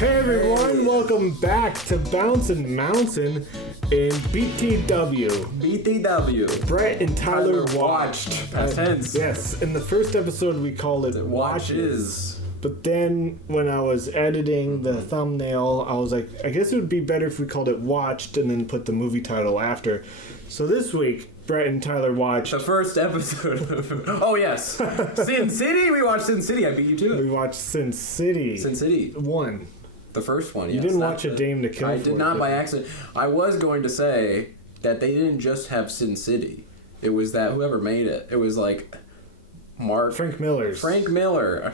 Hey everyone, welcome back to BouncinMouncin in BTW. BTW. Brett and Tyler watched. Past tense. Yes, in the first episode we called it Watches. But then when I was editing the thumbnail, I was like, I guess it would be better if we called it Watched and then put the movie title after. So this week, Brett and Tyler watched... The first episode of... Oh, yes. Sin City? We watched Sin City. I beat you to it. We watched Sin City. Sin City. 1. The first one, yes. You didn't watch A Dame to Kill For. I did not by accident. I was going to say that they didn't just have Sin City. It was that whoever made it. It was like... Frank Miller.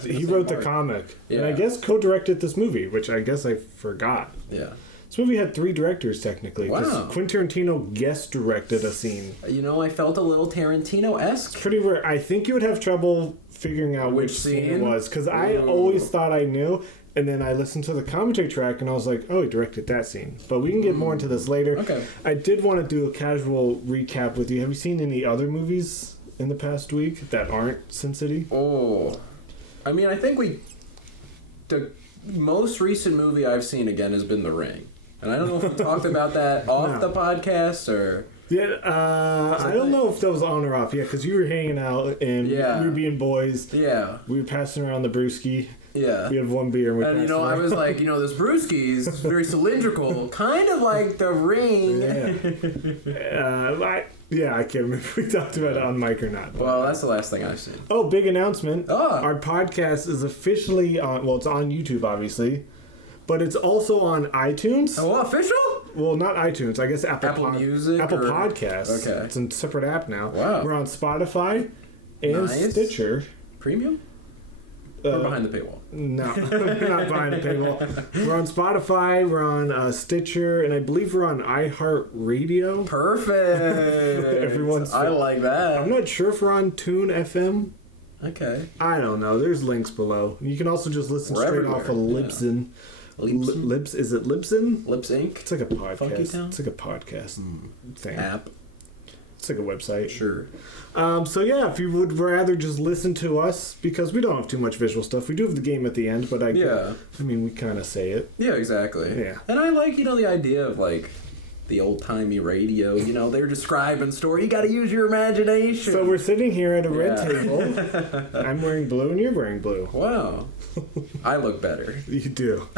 He wrote the comic. Yeah. And I guess co-directed this movie, which I guess I forgot. Yeah. This movie had 3 directors, technically. Wow. Quentin Tarantino guest directed a scene. You know, I felt a little Tarantino-esque. It's pretty rare. I think you would have trouble figuring out which scene it was, because I always thought I knew, and then I listened to the commentary track, and I was like, oh, he directed that scene. But we can get more into this later. Okay. I did want to do a casual recap with you. Have you seen any other movies in the past week that aren't Sin City? Oh. I mean, I think the most recent movie I've seen again has been The Ring. And I don't know if we talked about that off the podcast or... Yeah, I don't know if that was on or off. Yeah, because you were hanging out and we were being boys. Yeah. We were passing around the brewski. Yeah. We had 1 beer and we passed around. I was like, this brewski is very cylindrical, kind of like The Ring. Yeah. I can't remember if we talked about it on mic or not. Well, that's the last thing I've seen. Oh, big announcement. Oh. Our podcast is officially on, well, it's on YouTube, obviously, but it's also on iTunes. Oh, official? Well, not iTunes. I guess Apple Music? Apple Podcasts. Okay. It's a separate app now. Wow. We're on Spotify and Stitcher. Premium? Or behind the paywall? No, we're not behind the paywall. We're on Spotify, we're on Stitcher, and I believe we're on iHeartRadio. Perfect. I like that. I'm not sure if we're on Tune FM. Okay. I don't know. There's links below. You can also just listen straight off of Libsyn. Yeah. Is it Libsyn? Lips Inc. It's like a podcast. It's like a podcast thing. App. It's like a website. Sure. So yeah, if you would rather just listen to us, because we don't have too much visual stuff. We do have the game at the end, but I mean, we kind of say it. Yeah, exactly. Yeah. And I like, the idea of like the old-timey radio, they're describing story. You got to use your imagination. So we're sitting here at a red table. I'm wearing blue and you're wearing blue. Wow. I look better. You do.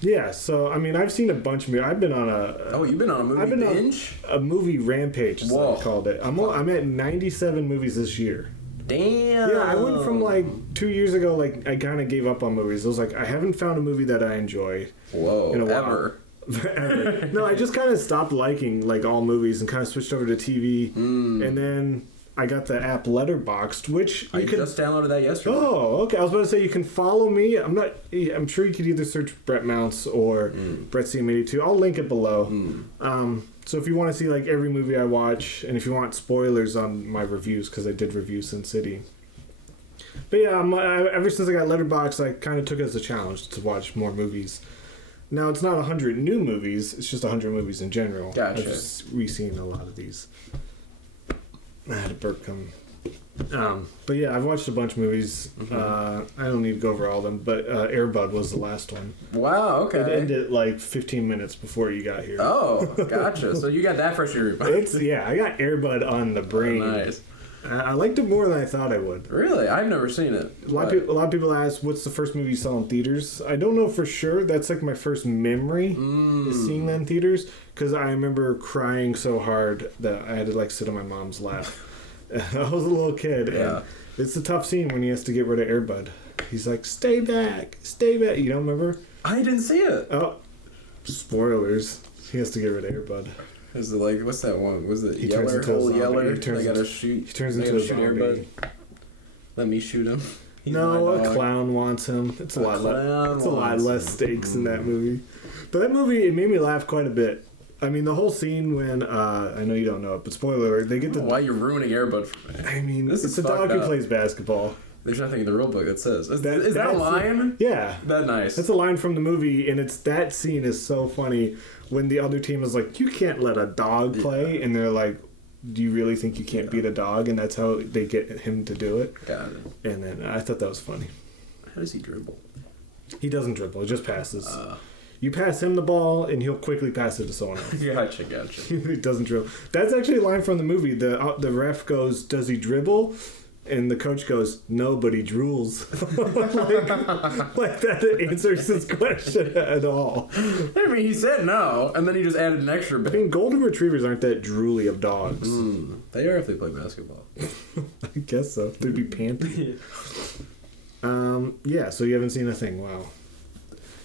Yeah, so, I mean, I've seen a bunch of movies. I've been on a... Oh, you've been on a movie binge? A movie rampage, is what I called it. I'm at 97 movies this year. Damn. Yeah, I went from, 2 years ago, I kind of gave up on movies. I was like, I haven't found a movie that I enjoy. Whoa, in a while. Ever. No, I just kind of stopped liking, all movies and kind of switched over to TV. And then... I got the app Letterboxd, which I just downloaded that yesterday. Oh, okay. I was about to say you can follow me. I'm sure you could either search Brett Mounts or Brett CM82. I'll link it below. So if you want to see every movie I watch, and if you want spoilers on my reviews, because I did review Sin City. But yeah, ever since I got Letterboxd, I kind of took it as a challenge to watch more movies. Now it's not 100 new movies; it's just 100 movies in general. Gotcha. I've just re-seen a lot of these. I had a burp come. But yeah, I've watched a bunch of movies. I don't need to go over all of them, but Air Bud was the last one. Wow, okay. It ended 15 minutes before you got here. Oh, gotcha. So you got that fresh in your mind. I got Air Bud on the brain. Oh, nice. I liked it more than I thought I would. Really? I've never seen it. A lot of people ask, what's the first movie you saw in theaters? I don't know for sure. That's my first memory is seeing that in theaters, because I remember crying so hard that I had to sit on my mom's lap. I was a little kid. Yeah. And it's a tough scene when he has to get rid of Air Bud. He's like, stay back. You don't remember? I didn't see it. Oh, spoilers. He has to get rid of Air Bud. Is it what's that one? Was it he Yeller? Turns into a zombie. Yeller? He turns into a zombie. Air Bud. Let me shoot him. No, a clown wants him. It's a lot less stakes in that movie. But that movie, it made me laugh quite a bit. I mean, the whole scene when, I know you don't know it, but spoiler alert, they get the... Why are you ruining Air Bud for me? I mean, it's a dog who plays basketball. There's nothing in the rule book that says. Is that a line? Yeah. That's nice. That's a line from the movie, and that scene is so funny when the other team is like, you can't let a dog play, and they're like, do you really think you can't beat a dog? And that's how they get him to do it. Got it. And then I thought that was funny. How does he dribble? He doesn't dribble. He just passes. You pass him the ball, and he'll quickly pass it to someone else. Gotcha. He doesn't dribble. That's actually a line from the movie. The ref goes, "Does he dribble?" And the coach goes, "No, but he drools." like that answers his question at all. I mean, he said no, and then he just added an extra bit. I mean, golden retrievers aren't that drooly of dogs. They are if they play basketball. I guess so. They'd be panting. Yeah, so you haven't seen a thing. Wow.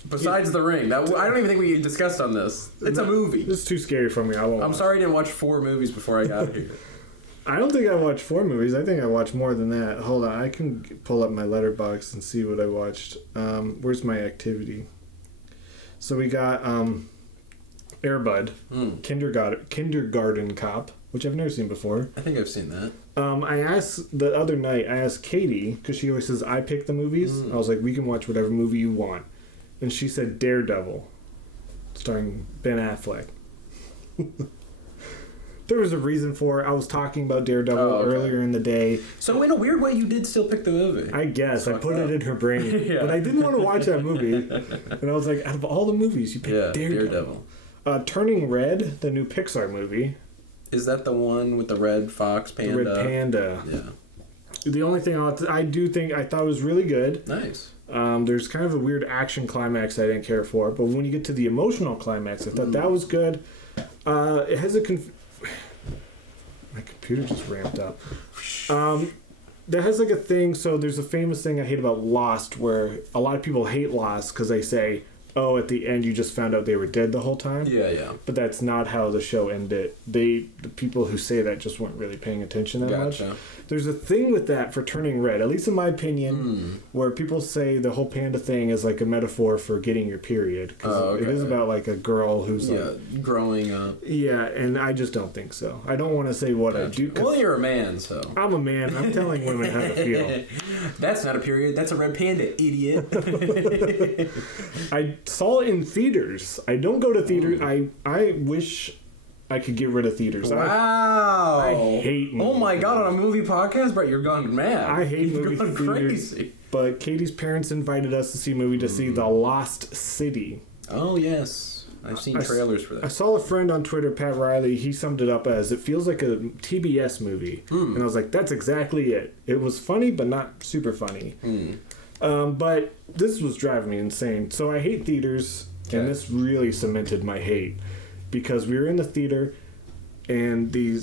Besides The Ring. I don't even think we discussed on this. It's a movie. It's too scary for me. I won't. I'm sorry I didn't watch 4 movies before I got here. I don't think I watched 4 movies. I think I watched more than that. Hold on. I can pull up my Letterboxd and see what I watched. Where's my activity? So we got Air Bud, Kindergarten Cop, which I've never seen before. I think I've seen that. I asked the other night, Katie, because she always says I pick the movies. I was like, we can watch whatever movie you want. And she said Daredevil, starring Ben Affleck. There was a reason for it. I was talking about Daredevil earlier in the day. So in a weird way, you did still pick the movie. I guess. I put it in her brain. But I didn't want to watch that movie. And I was like, out of all the movies, you picked Daredevil. Turning Red, the new Pixar movie. Is that the one with the red fox panda? The red panda. Yeah. The only thing I thought was really good. Nice. There's kind of a weird action climax I didn't care for. But when you get to the emotional climax, I thought that was good. It has my computer just ramped up. That has like a thing. So there's a famous thing I hate about Lost, where a lot of people hate Lost because they say, "Oh, at the end you just found out they were dead the whole time." Yeah. But that's not how the show ended. The people who say that just weren't really paying attention that much. There's a thing with that for Turning Red, at least in my opinion, where people say the whole panda thing is like a metaphor for getting your period. Because it is about like a girl who's growing up. Yeah, and I just don't think so. I don't want to say what I do. Well, you're a man, so. I'm a man. I'm telling women how to feel. That's not a period. That's a red panda, idiot. I saw it in theaters. I don't go to theaters. I wish I could get rid of theaters. Wow. I hate movies. Oh my god, on a movie podcast, Brett, you're gone mad. I hate movie theaters. Crazy. But Katie's parents invited us to see a movie to see The Lost City. Oh, yes. I've seen trailers for that. I saw a friend on Twitter, Pat Riley, he summed it up as, it feels like a TBS movie. And I was like, that's exactly it. It was funny, but not super funny. But this was driving me insane. So I hate theaters, and this really cemented my hate. Because we were in the theater, and the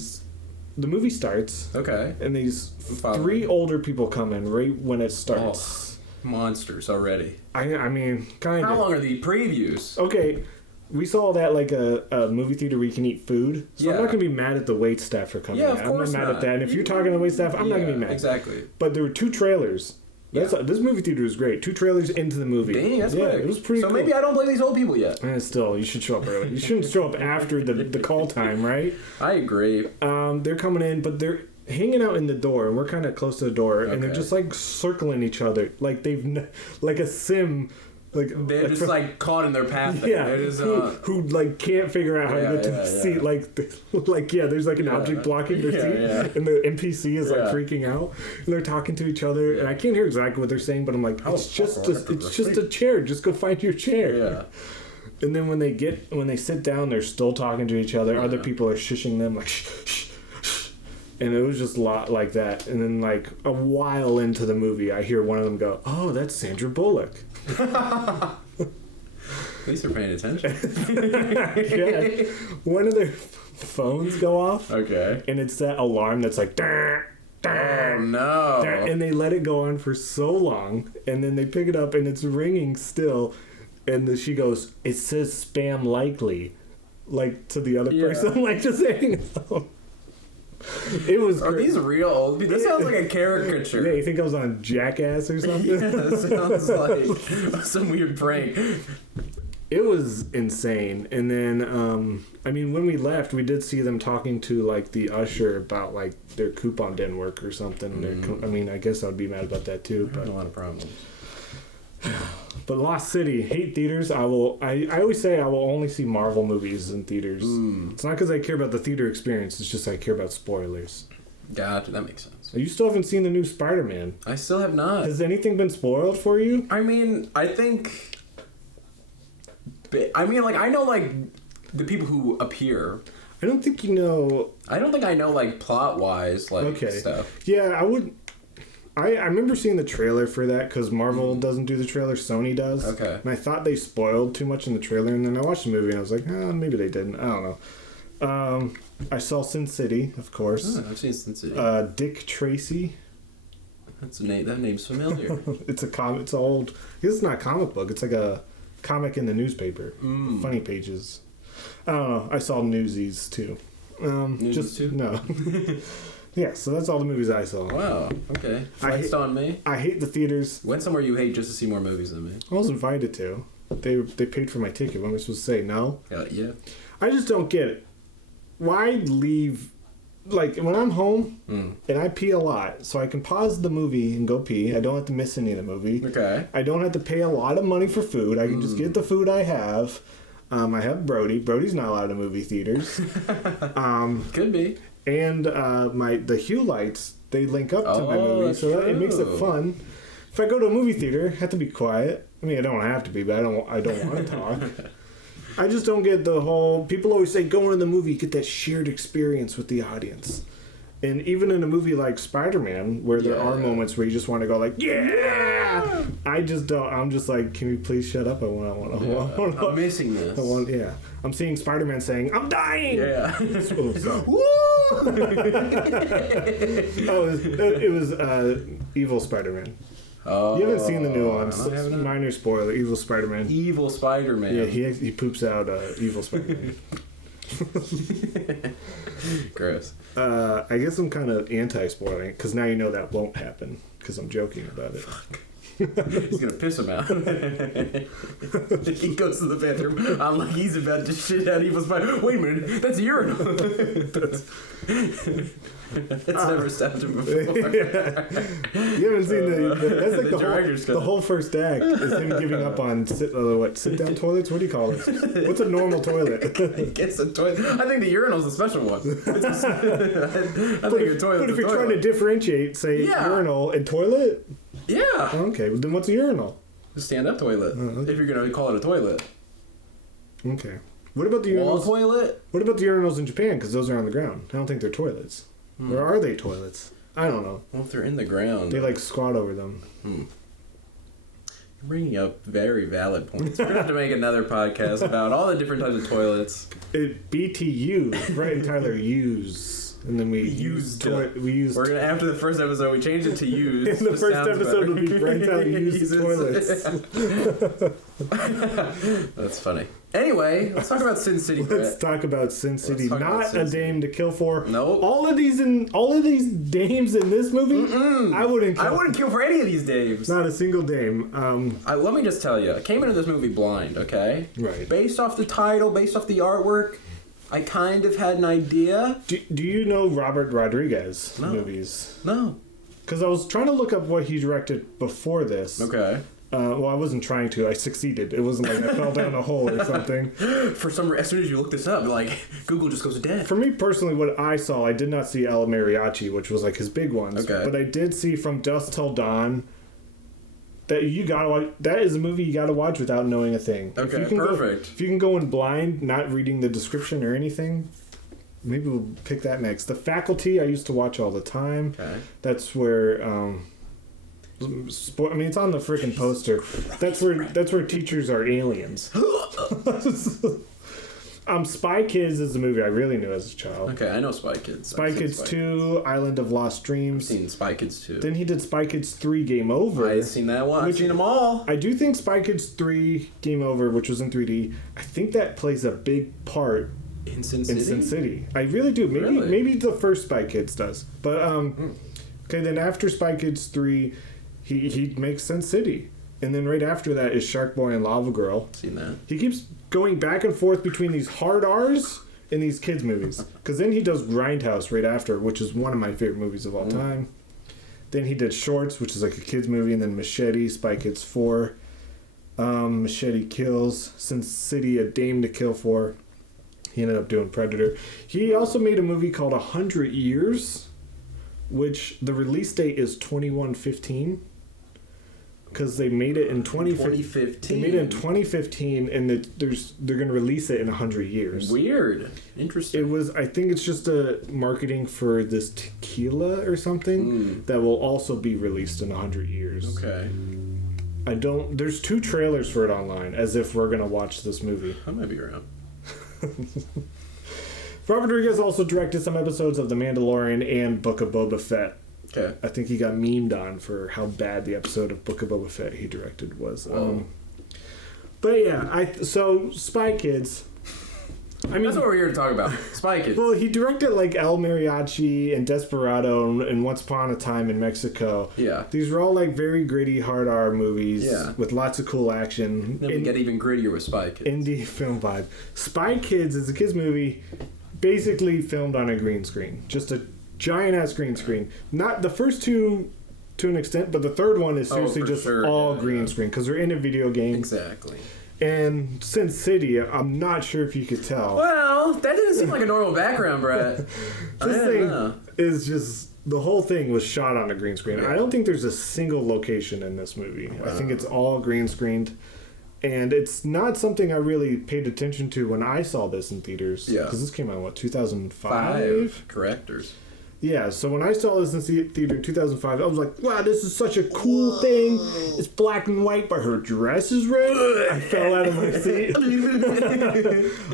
movie starts. Okay. And these 3 older people come in right when it starts. Oh, monsters already. I mean, kind of. How long are the previews? Okay. We saw that like a movie theater where you can eat food. So I'm not going to be mad at the wait staff for coming in. Of course I'm not mad at that. And if you're talking to wait staff, I'm not going to be mad. Exactly. But there were 2 trailers. This movie theater was great. 2 trailers into the movie. Dang, that's quick. It was pretty cool. So maybe I don't blame these old people yet. Still, you should show up early. You shouldn't show up after the call time, right? I agree. They're coming in, but they're hanging out in the door, and we're kind of close to the door, and they're just like circling each other, like like a sim. Like they're just like caught in their path. Yeah, they're just, who like can't figure out how to get to the seat. Like there's like an object blocking their seat, and the NPC is like freaking out, and they're talking to each other, and I can't hear exactly what they're saying, but I'm like, it's just a chair. Just go find your chair. Yeah. And then when they sit down, they're still talking to each other. Other people are shushing them like shh, shh, shh. And it was just a lot like that. And then like a while into the movie, I hear one of them go, "Oh, that's Sandra Bullock." At least they're paying attention. Yeah. One of their phones go off. Okay. And it's that alarm that's like, dah, dah, oh no. Dah, and they let it go on for so long, and then they pick it up and it's ringing still, and she goes, "It says spam likely," like to the other person, like just saying. It was. Are these real old people? This sounds like a caricature. Yeah, you think I was on Jackass or something? Yeah, it sounds like some weird prank. It was insane. And then, I mean, when we left, we did see them talking to, like, the usher about, like, their coupon didn't work or something. I mean, I guess I would be mad about that, too. But a lot of problems. But Lost City, hate theaters. I always say I will only see Marvel movies in theaters. It's not because I care about the theater experience. It's just I care about spoilers. Gotcha, that makes sense. You still haven't seen the new Spider-Man. I still have not. Has anything been spoiled for you? I mean, I think... I mean, like, I know, like, the people who appear. I don't think you know... I don't think I know, like, plot-wise, like, stuff. Yeah, I would... I remember seeing the trailer for that because Marvel doesn't do the trailer, Sony does. Okay. And I thought they spoiled too much in the trailer, and then I watched the movie and I was like, maybe they didn't. I don't know. I saw Sin City, of course. Oh, I've seen Sin City. Dick Tracy. That's a name. That name's familiar. It's it's old. It's not a comic book. It's like a comic in the newspaper. Funny pages. I don't know. I saw Newsies too. Newsies too? No. Yeah, so that's all the movies I saw. Wow. Okay. Flexed on me. I hate the theaters. Went somewhere you hate just to see more movies than me. I was invited to. They paid for my ticket. What am I supposed to say? No? Yeah. I just don't get it. Why leave... Like, when I'm home, and I pee a lot, so I can pause the movie and go pee. I don't have to miss any of the movie. Okay. I don't have to pay a lot of money for food. I can just get the food I have. I have Brody. Brody's not allowed in movie theaters. Could be. And the hue lights, they link up to my movie, so it makes it fun. If I go to a movie theater, I have to be quiet. I mean, I don't have to be, but I don't want to talk. I just don't get the whole... People always say, going to the movie, get that shared experience with the audience. And even in a movie like Spider-Man, where there are moments where you just want to go like, yeah! I just don't. I'm just like, can we please shut up? I'm missing this. I'm seeing Spider-Man saying, I'm dying! Yeah. It was Evil Spider-Man. Oh, you haven't seen the new one. Minor spoiler. Evil Spider-Man. Evil Spider-Man. Yeah, he poops out Evil Spider-Man. Gross. I guess I'm kind of anti-spoiling because now you know that won't happen because I'm joking about it. Fuck. He's gonna piss him out. He goes to the bathroom. I'm like, he's about to shit out Evil Spider. Wait a minute, that's a urinal. It's never stopped him before. Yeah. You haven't seen that's like the whole first act is him giving up on sit down toilets. What do you call it? What's a normal toilet? He gets a toilet. I think the urinal's a special one. I think your toilet's But if you're trying to differentiate, say urinal and toilet. Yeah. Okay, well, then what's a urinal? A stand-up toilet. If you're gonna call it a toilet. Okay. What about the wall urinals? Toilet? What about the urinals in Japan? Because those are on the ground. I don't think they're toilets. Or are they toilets? I don't know. Well, if they're in the ground, they like squat over them. You're bringing up very valid points. We're gonna have to make another podcast about all the different types of toilets. BTU. Bright and Tyler use. And then we used. We're gonna after the first episode we changed it to use. In the first episode will be Bright and Tyler used toilets. That's funny. Anyway, let's talk about Sin City. Let's talk about Sin City. Not a dame to kill for. Nope. All of these dames in this movie, I wouldn't kill for any of these dames. Not a single dame. Let me just tell you, I came into this movie blind, okay? Right. Based off the title, based off the artwork, I kind of had an idea. Do you know Robert Rodriguez movies? No. Because I was trying to look up what he directed before this. Okay. Well, I wasn't trying to. I succeeded. It wasn't like I fell down a hole or something. For some reason, as soon as you look this up, like, Google just goes dead. For me personally, what I saw, I did not see El Mariachi, which was like his big ones. Okay. But I did see From Dusk Till Dawn. That you gotta watch. That is a movie you gotta watch without knowing a thing. Okay, perfect. If you can go in blind, not reading the description or anything, maybe we'll pick that next. The Faculty I used to watch all the time. Okay. That's where it's on the freaking poster. That's where teachers are aliens. Spy Kids is the movie I really knew as a child. Okay, I know Spy Kids. Spy Kids 2, Island of Lost Dreams. I've seen Spy Kids 2. Then he did Spy Kids 3, Game Over. I've seen that one. I've seen them all. I do think Spy Kids 3, Game Over, which was in 3D, I think that plays a big part in Sin City. I really do. Really? Maybe the first Spy Kids does. But, okay, then after Spy Kids 3, he makes Sin City. And then right after that is Shark Boy and Lava Girl. Seen that. He keeps going back and forth between these hard R's and these kids movies. Because then he does Grindhouse right after, which is one of my favorite movies of all time. Then he did Shorts, which is like a kids movie, and then Machete, Spy Kids 4, Machete Kills, Sin City, A Dame to Kill For. He ended up doing Predator. He also made a movie called 100 Years, which the release date is 2115. Because they made it in 2015. They made it in 2015, and they're going to release it in 100 years. Weird. Interesting. It was, I think it's just a marketing for this tequila or something that will also be released in 100 years. Okay. There's 2 trailers for it online, as if we're going to watch this movie. I might be around. Robert Rodriguez also directed some episodes of The Mandalorian and Book of Boba Fett. Okay. I think he got memed on for how bad the episode of Book of Boba Fett he directed was. But yeah, so Spy Kids. I mean, that's what we're here to talk about. Spy Kids. Well, he directed like El Mariachi and Desperado and Once Upon a Time in Mexico. Yeah. These were all like very gritty, hard R movies with lots of cool action. Then we get even grittier with Spy Kids. Indie film vibe. Spy Kids is a kids movie basically filmed on a green screen. Just a giant ass green screen. Not the first 2 to an extent, but the third one is seriously just all green screen because we're in a video game. Exactly. And Sin City, I'm not sure if you could tell. Well, that didn't seem like a normal background, Brett. This thing is just, the whole thing was shot on a green screen. Yeah. I don't think there's a single location in this movie. Wow. I think it's all green screened. And it's not something I really paid attention to when I saw this in theaters. Yeah. Because this came out, what, 2005? Correctors. Yeah, so when I saw this in theater in 2005, I was like, wow, this is such a cool thing. It's black and white, but her dress is red. I fell out of my seat.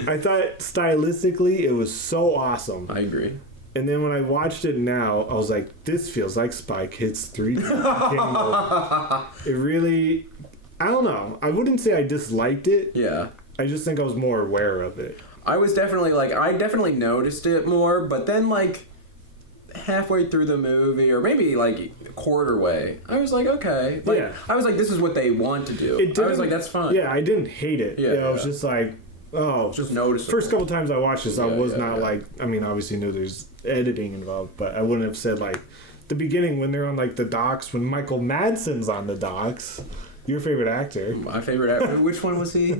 I thought stylistically it was so awesome. I agree. And then when I watched it now, I was like, this feels like Spy Kids 3D. It really, I don't know. I wouldn't say I disliked it. Yeah. I just think I was more aware of it. I definitely noticed it more, but then halfway through the movie, or maybe a quarter way, I was like, okay. I was like, this is what they want to do. I was like, that's fine. Yeah, I didn't hate it. Yeah, I was just like, just noticeable. First couple times I watched this, I was not I mean, obviously knew there's editing involved, but I wouldn't have said the beginning when they're on the docks, when Michael Madsen's on the docks. Your favorite actor. My favorite actor. Which one was he?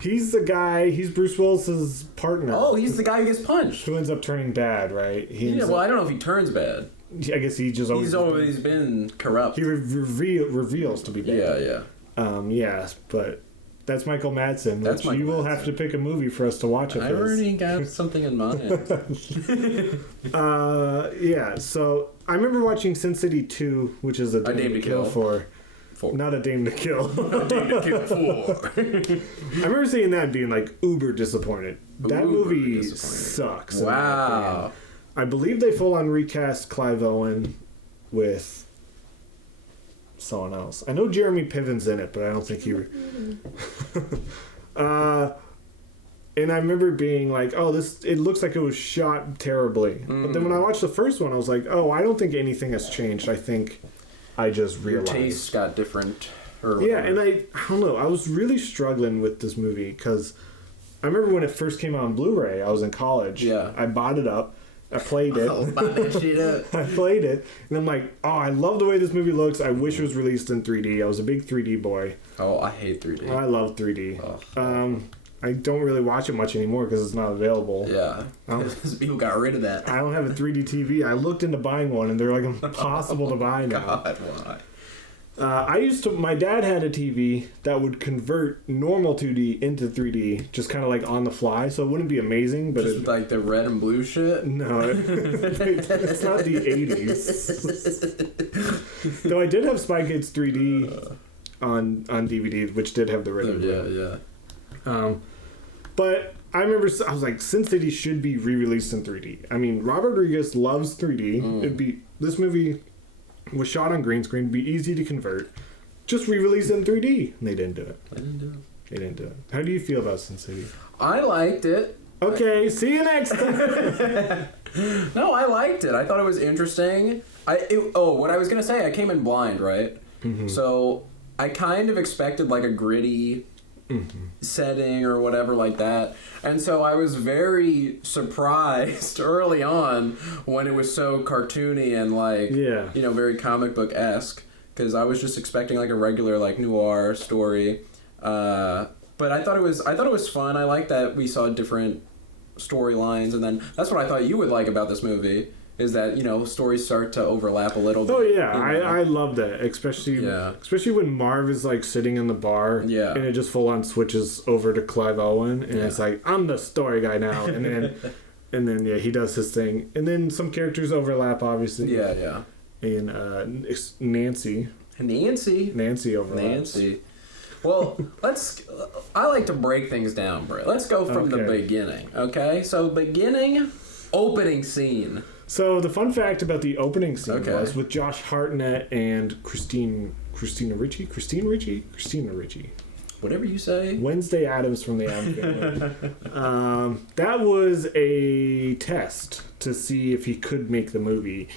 He's the guy, he's Bruce Willis's partner. Oh, he's the guy who gets punched. Who ends up turning bad, right? Well, I don't know if he turns bad. I guess he just always... He's always been corrupt. He reveals to be bad. Yeah. But that's Michael Madsen. That's Michael Madsen. Will have to pick a movie for us to watch of I already got something in mind. Yeah, so I remember watching Sin City 2, which is a Dame to Kill for... Not a Dame to Kill. A Dame to Kill 4. I remember seeing that and being uber disappointed. That movie sucks. Wow. I believe they full on recast Clive Owen with someone else. I know Jeremy Piven's in it, but I don't think he... And I remember being like, it looks like it was shot terribly. But then when I watched the first one, I was like, I don't think anything has changed. I think... I just realized. Your tastes got different. Yeah, and I don't know. I was really struggling with this movie because I remember when it first came out on Blu-ray, I was in college. Yeah. I bought it up. I played it. Buy that shit up. I played it. And I'm like, I love the way this movie looks. I wish it was released in 3D. I was a big 3D boy. Oh, I hate 3D. I love 3D. I don't really watch it much anymore because it's not available. Yeah, because people got rid of that. I don't have a 3D TV. I looked into buying one, and they're impossible to buy now. God, why? My dad had a TV that would convert normal 2D into 3D, just kind of on the fly, so it wouldn't be amazing. But just the red and blue shit? No, it's not the 80s. Though I did have Spy Kids 3D on DVD, which did have the red and blue. Yeah. But I remember I was like, Sin City should be re-released in 3D. I mean, Robert Rodriguez loves 3D. This movie was shot on green screen. It'd be easy to convert. Just re-release it in 3D. And they didn't do it. They didn't do it. How do you feel about Sin City? I liked it. Okay, see you next time. No, I liked it. I thought it was interesting. What I was going to say, I came in blind, right? Mm-hmm. So I kind of expected a gritty... setting or whatever like that, and so I was very surprised early on when it was so cartoony and very comic book-esque, because I was just expecting a regular noir story, but I thought it was fun. I like that we saw different storylines, and then that's what I thought you would like about this movie is that, stories start to overlap a little bit. Oh yeah, I love that, especially when Marv is like sitting in the bar, and it just full on switches over to Clive Owen, and it's like, I'm the story guy now, and then he does his thing, and then some characters overlap, obviously. Yeah. And Nancy overlaps. Well, I like to break things down, Brett. Let's go from the beginning, okay? So opening scene. So the fun fact about the opening scene was with Josh Hartnett and Christina Ricci. Whatever you say. Wednesday Addams from the Addams Family. That was a test to see if he could make the movie.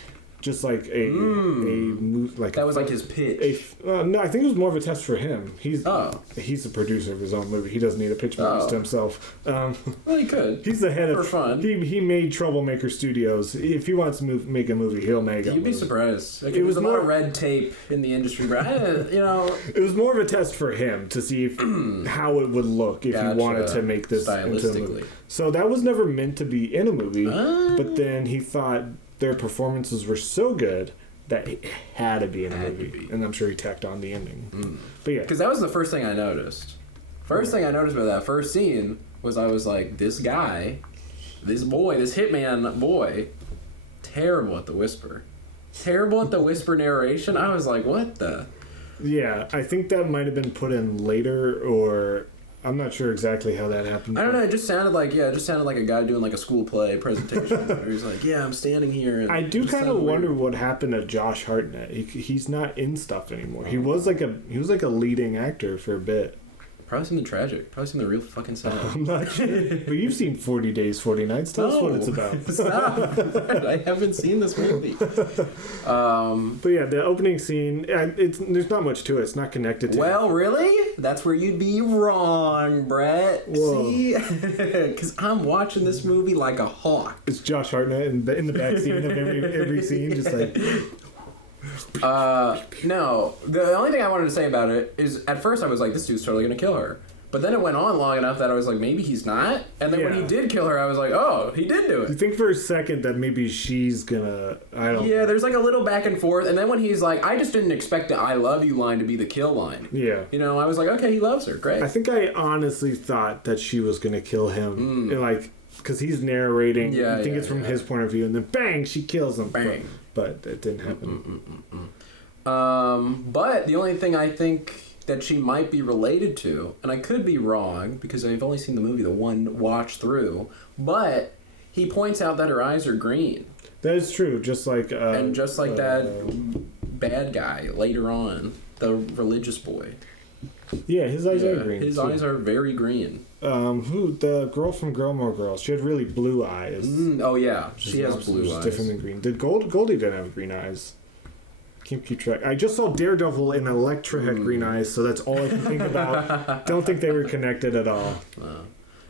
Just like that was like his pitch. No, I think it was more of a test for him. He's the producer of his own movie. He doesn't need to pitch movies to himself. Well, he could. He's the head for of fun. He made Troublemaker Studios. If he wants to make a movie, he'll make it. You'd be surprised. Like, it was a lot of red tape in the industry, but it was more of a test for him to see how it would look if he wanted to make this into a movie. So that was never meant to be in a movie, but then he thought their performances were so good that it had to be in a movie. And I'm sure he tacked on the ending. But yeah. Because that was the first thing I noticed. First thing I noticed about that first scene was I was like, this guy, this hitman boy, terrible at the whisper. Terrible at the whisper narration. I was like, what the? Yeah, I think that might have been put in later, or I'm not sure exactly how that happened. I don't know. It just sounded like a guy doing like a school play presentation. Where he's like, "Yeah, I'm standing here." And I do kind of wonder what happened to Josh Hartnett. He's not in stuff anymore. He was like a leading actor for a bit. Probably something tragic. Probably something real fucking sad. I'm not sure. But you've seen 40 Days, 40 Nights. Tell us what it's about. Stop. I haven't seen this movie. But yeah, the opening scene, there's not much to it. It's not connected to Well, really? That's where you'd be wrong, Brett. Whoa. See? Because I'm watching this movie like a hawk. It's Josh Hartnett in the back scene of every scene, just like... No. The only thing I wanted to say about it is, at first I was like, this dude's totally gonna kill her. But then it went on long enough that I was like, maybe he's not. And then when he did kill her, I was like, oh, he did do it. You think for a second that maybe she's gonna... Yeah, there's like a little back and forth. And then when he's like, I just didn't expect the I love you line to be the kill line. Yeah. I was like, okay, he loves her. Great. I think I honestly thought that she was gonna kill him. Because he's narrating. Yeah, I think it's from his point of view. And then bang, she kills him. Bang. But it didn't happen. But the only thing I think that she might be related to, and I could be wrong because I've only seen the movie the one watch through, but he points out that her eyes are green. That is true, just like... and just like that bad guy later on, the religious boy. Yeah, his eyes are green. His eyes are very green. The girl from Gilmore Girls, she had really blue eyes. Oh yeah, she has blue eyes. Different than green. Goldie didn't have green eyes. Can't keep track. I just saw Daredevil and Elektra had green eyes, so that's all I can think about. Don't think they were connected at all.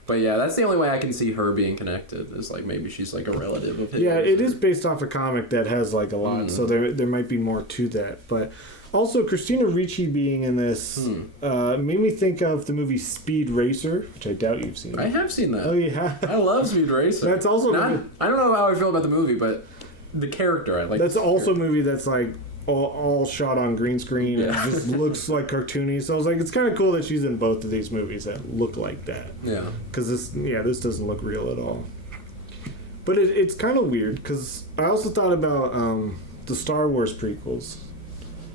But yeah, that's the only way I can see her being connected. Is like maybe she's like a relative of his. Yeah, it is based off a comic that has like a lot, so there might be more to that. But also, Christina Ricci being in this made me think of the movie Speed Racer, which I doubt you've seen. I have seen that. Oh yeah, I love Speed Racer. That's also I don't know how I feel about the movie, but the character I like. That's also a movie that's like all shot on green screen and just looks like cartoony. So I was like, it's kind of cool that she's in both of these movies that look like that. Yeah. Because this doesn't look real at all. But it's kind of weird because I also thought about the Star Wars prequels.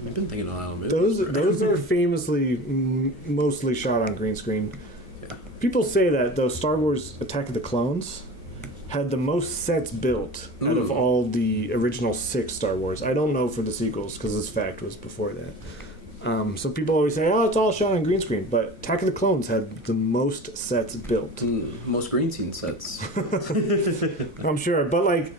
I've been thinking a lot of movies. Those are famously mostly shot on green screen. Yeah. People say that the Star Wars Attack of the Clones had the most sets built out of all the original 6 Star Wars. I don't know for the sequels because this fact was before that. So people always say, oh, it's all shot on green screen. But Attack of the Clones had the most sets built. Most green scene sets. I'm sure. But like,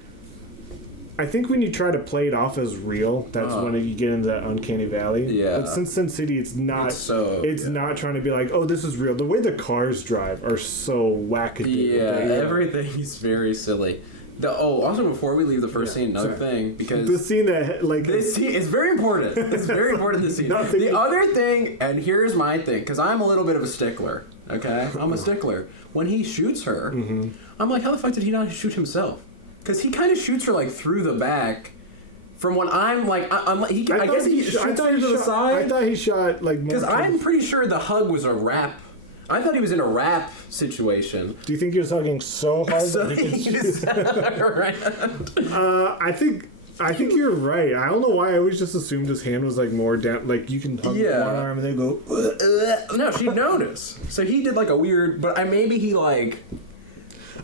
I think when you try to play it off as real, that's when you get into that uncanny valley. Yeah. But since Sin City, it's not not trying to be like, oh, this is real. The way the cars drive are so wackadoo. Yeah, everything's very silly. Also before we leave the first scene, another thing, because the scene that this scene is very important. It's very important. This scene. The other thing, and here's my thing, because I'm a little bit of a stickler. Okay, I'm a stickler. When he shoots her, I'm like, how the fuck did he not shoot himself? Because he kind of shoots her, like, through the back. From what I'm, like... I guess he shoots her to the side. I thought he shot, like... Because I'm pretty sure the hug was a rap. I thought he was in a rap situation. Do you think he was hugging so hard So that he could just around. I think you're right. I don't know why I always just assumed his hand was like more down. Like you can hug with one arm and they go. No, she'd notice. So he did like a weird, but maybe he like.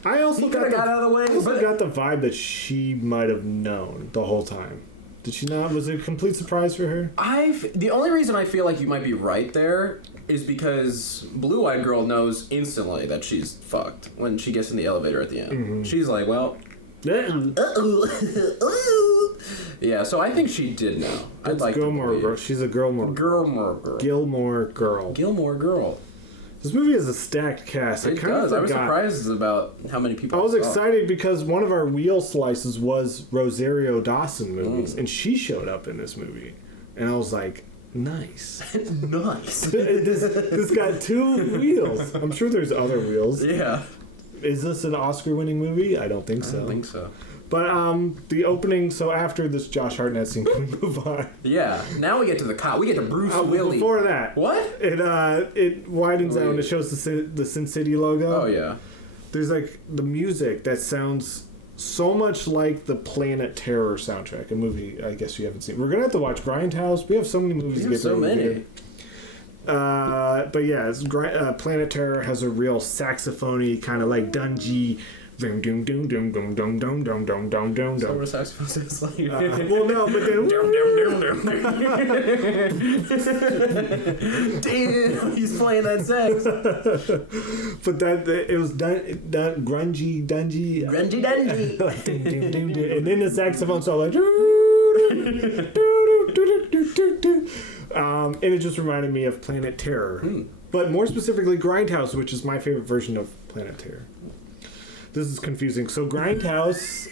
I also got out of the way. I also got the vibe that she might have known the whole time. Did she not? Was it a complete surprise for her? The only reason I feel like you might be right there is because Blue-Eyed Girl knows instantly that she's fucked when she gets in the elevator at the end. Mm-hmm. She's like, well. Yeah, so I think she did know. I'd like Gilmore Girl. She's a Gilmore Girl. Gilmore Girl. Gilmore Girl. This movie has a stacked cast. It does. I was surprised about how many people. I was excited because one of our wheel slices was Rosario Dawson movies, and she showed up in this movie, and I was like, nice, nice. This got 2 wheels. I'm sure there's other wheels. Yeah. Is this an Oscar-winning movie? I don't think so. I don't think so. But the opening, so after this Josh Hartnett scene, can we move on? Yeah. Now we get to the cop. We get to Bruce Willis. Before that. What? It widens out and it shows the Sin City logo. Oh, yeah. There's like the music that sounds so much like the Planet Terror soundtrack, a movie I guess you haven't seen. We're going to have to watch Grindhouse. We have so many movies to get through. So many. But yeah, Planet Terror has a real saxophony kind of like dungy. Doom doom doom doom doom doom doom doom doom doom doom. So what a saxophone sounds like. Well, no, but then. Damn, he's playing that sax. But it was grungy, dungy. Grungy, dungy. And then the saxophone started like. And it just reminded me of Planet Terror. But more specifically, Grindhouse, which is my favorite version of Planet Terror. This is confusing. So Grindhouse,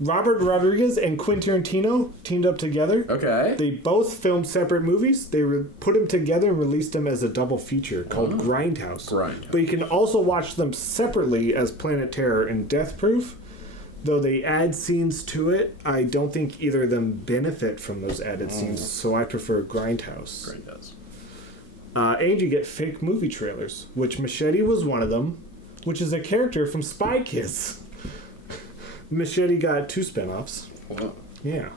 Robert Rodriguez and Quentin Tarantino teamed up together. Okay. They both filmed separate movies. They put them together and released them as a double feature called Grindhouse. But you can also watch them separately as Planet Terror and Death Proof. Though they add scenes to it, I don't think either of them benefit from those added scenes, so I prefer Grindhouse. And you get fake movie trailers, which Machete was one of them, which is a character from Spy Kids. Machete got 2 spinoffs. Wow. Yeah.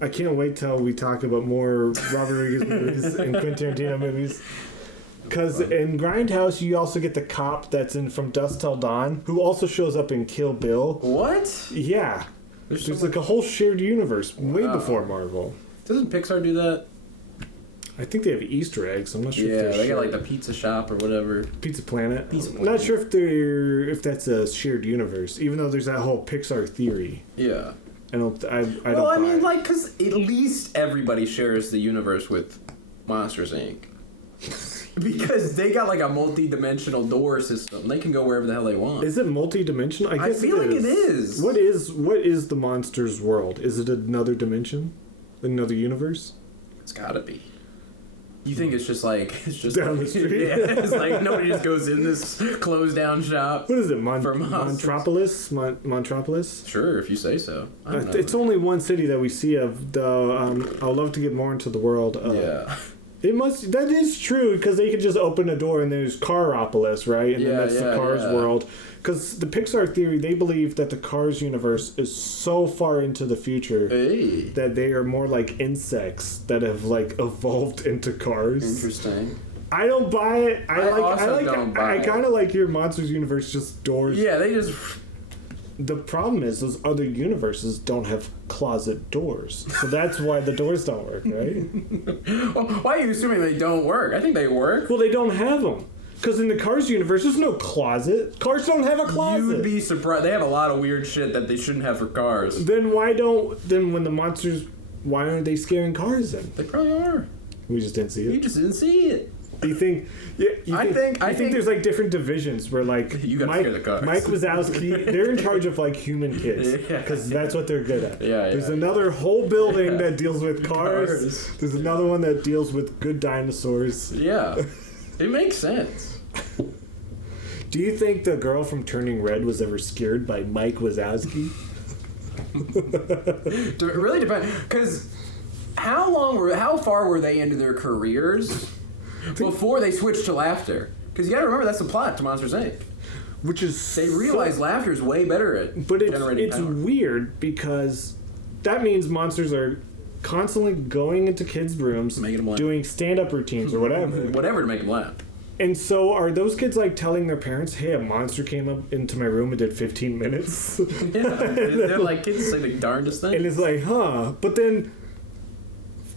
I can't wait till we talk about more Robert Rodriguez movies and Quentin Tarantino movies. Because in Grindhouse, you also get the cop that's in From Dusk Till Dawn, who also shows up in Kill Bill. What? Yeah. There's like a whole shared universe way before Marvel. Doesn't Pixar do that? I think they have Easter eggs. I'm not sure if they're they got like the pizza shop or whatever. Pizza Planet. I'm not sure if that's a shared universe, even though there's that whole Pixar theory. Yeah. I mean, like, because at least everybody shares the universe with Monsters, Inc. Because they got like a multi-dimensional door system. They can go wherever the hell they want. Is it multi-dimensional? I guess I feel like it is. What is the monster's world? Is it another dimension? Another universe? It's gotta be. You think it's just down the street? Yeah, it's like nobody just goes in this closed down shop. What is it? Montropolis? Montropolis? Sure, if you say so. I don't know. It's only one city that we see of. I'd love to get more into the world. Yeah. That is true, because they could just open a door and there's Caropolis, right? And then that's the Cars world. Because the Pixar theory, they believe that the Cars universe is so far into the future that they are more like insects that have like evolved into cars. Interesting. I don't buy it. I kind of like your Monsters universe, just doors. Yeah, they just. The problem is those other universes don't have closet doors. So that's why the doors don't work, right? Well, why are you assuming they don't work? I think they work. Well, they don't have them. Because in the Cars universe, there's no closet. Cars don't have a closet. You'd be surprised. They have a lot of weird shit that they shouldn't have for cars. Then when the monsters, why aren't they scaring cars then? They probably are. We just didn't see it. You just didn't see it. Do you think? Yeah, I think there's like different divisions where like you gotta scare the cars. Mike Wazowski, they're in charge of like human kids because that's what they're good at. Yeah. There's another whole building that deals with cars. There's another one that deals with good dinosaurs. Yeah, it makes sense. Do you think the girl from Turning Red was ever scared by Mike Wazowski? It really depends. Because how far were they into their careers before they switched to laughter? Because you got to remember that's the plot to Monsters Inc. Which is they realize laughter is way better at generating power. It's weird because that means monsters are constantly going into kids' rooms, doing stand-up routines or whatever. Whatever to make them laugh. And so are those kids like telling their parents, hey, a monster came up into my room and did 15 minutes? Yeah, they're like, kids say the darndest thing. And it's like, huh.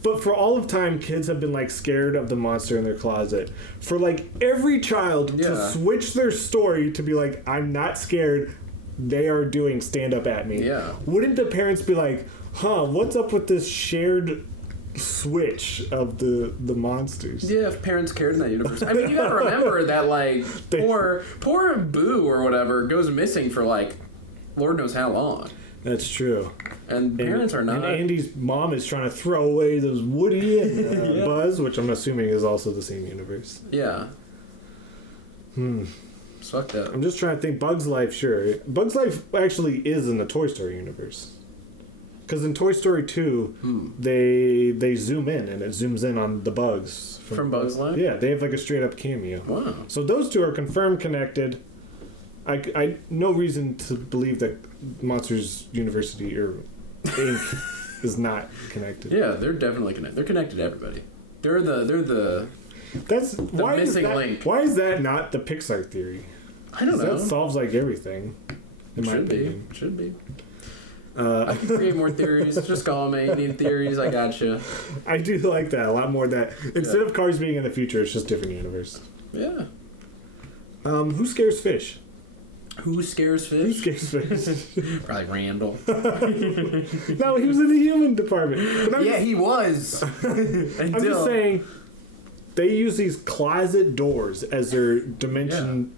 But for all of time, kids have been like scared of the monster in their closet. For like every child to switch their story to be like, I'm not scared, they are doing stand-up at me. Yeah. Wouldn't the parents be like, huh, what's up with this shared switch of the monsters? Yeah, if parents cared in that universe. I mean, you gotta remember that, like, poor Boo or whatever goes missing for, like, Lord knows how long. That's true. And parents are not. And Andy's mom is trying to throw away those Woody and Buzz, which I'm assuming is also the same universe. Yeah. It's fucked up. I'm just trying to think. Bug's Life, sure. Bug's Life actually is in the Toy Story universe. Because in Toy Story 2, they zoom in, and it zooms in on the bugs. From Bug's Life? Yeah, they have like a straight up cameo. Wow. So those two are confirmed connected. I no reason to believe that Monsters University or Inc. is not connected. Yeah, they're definitely connected. They're connected to everybody. They're the missing link. Why is that not the Pixar theory? I don't know. That solves like everything. In my Should opinion. be. Should be. I can create more theories. Just call me. You need theories, I gotcha. I do like that a lot more. That instead of Cars being in the future, it's just different universe. Yeah. Who scares fish? Who scares fish? Who scares fish? Probably Randall. No, he was in the human department. But he was. I'm just saying, they use these closet doors as their dimension,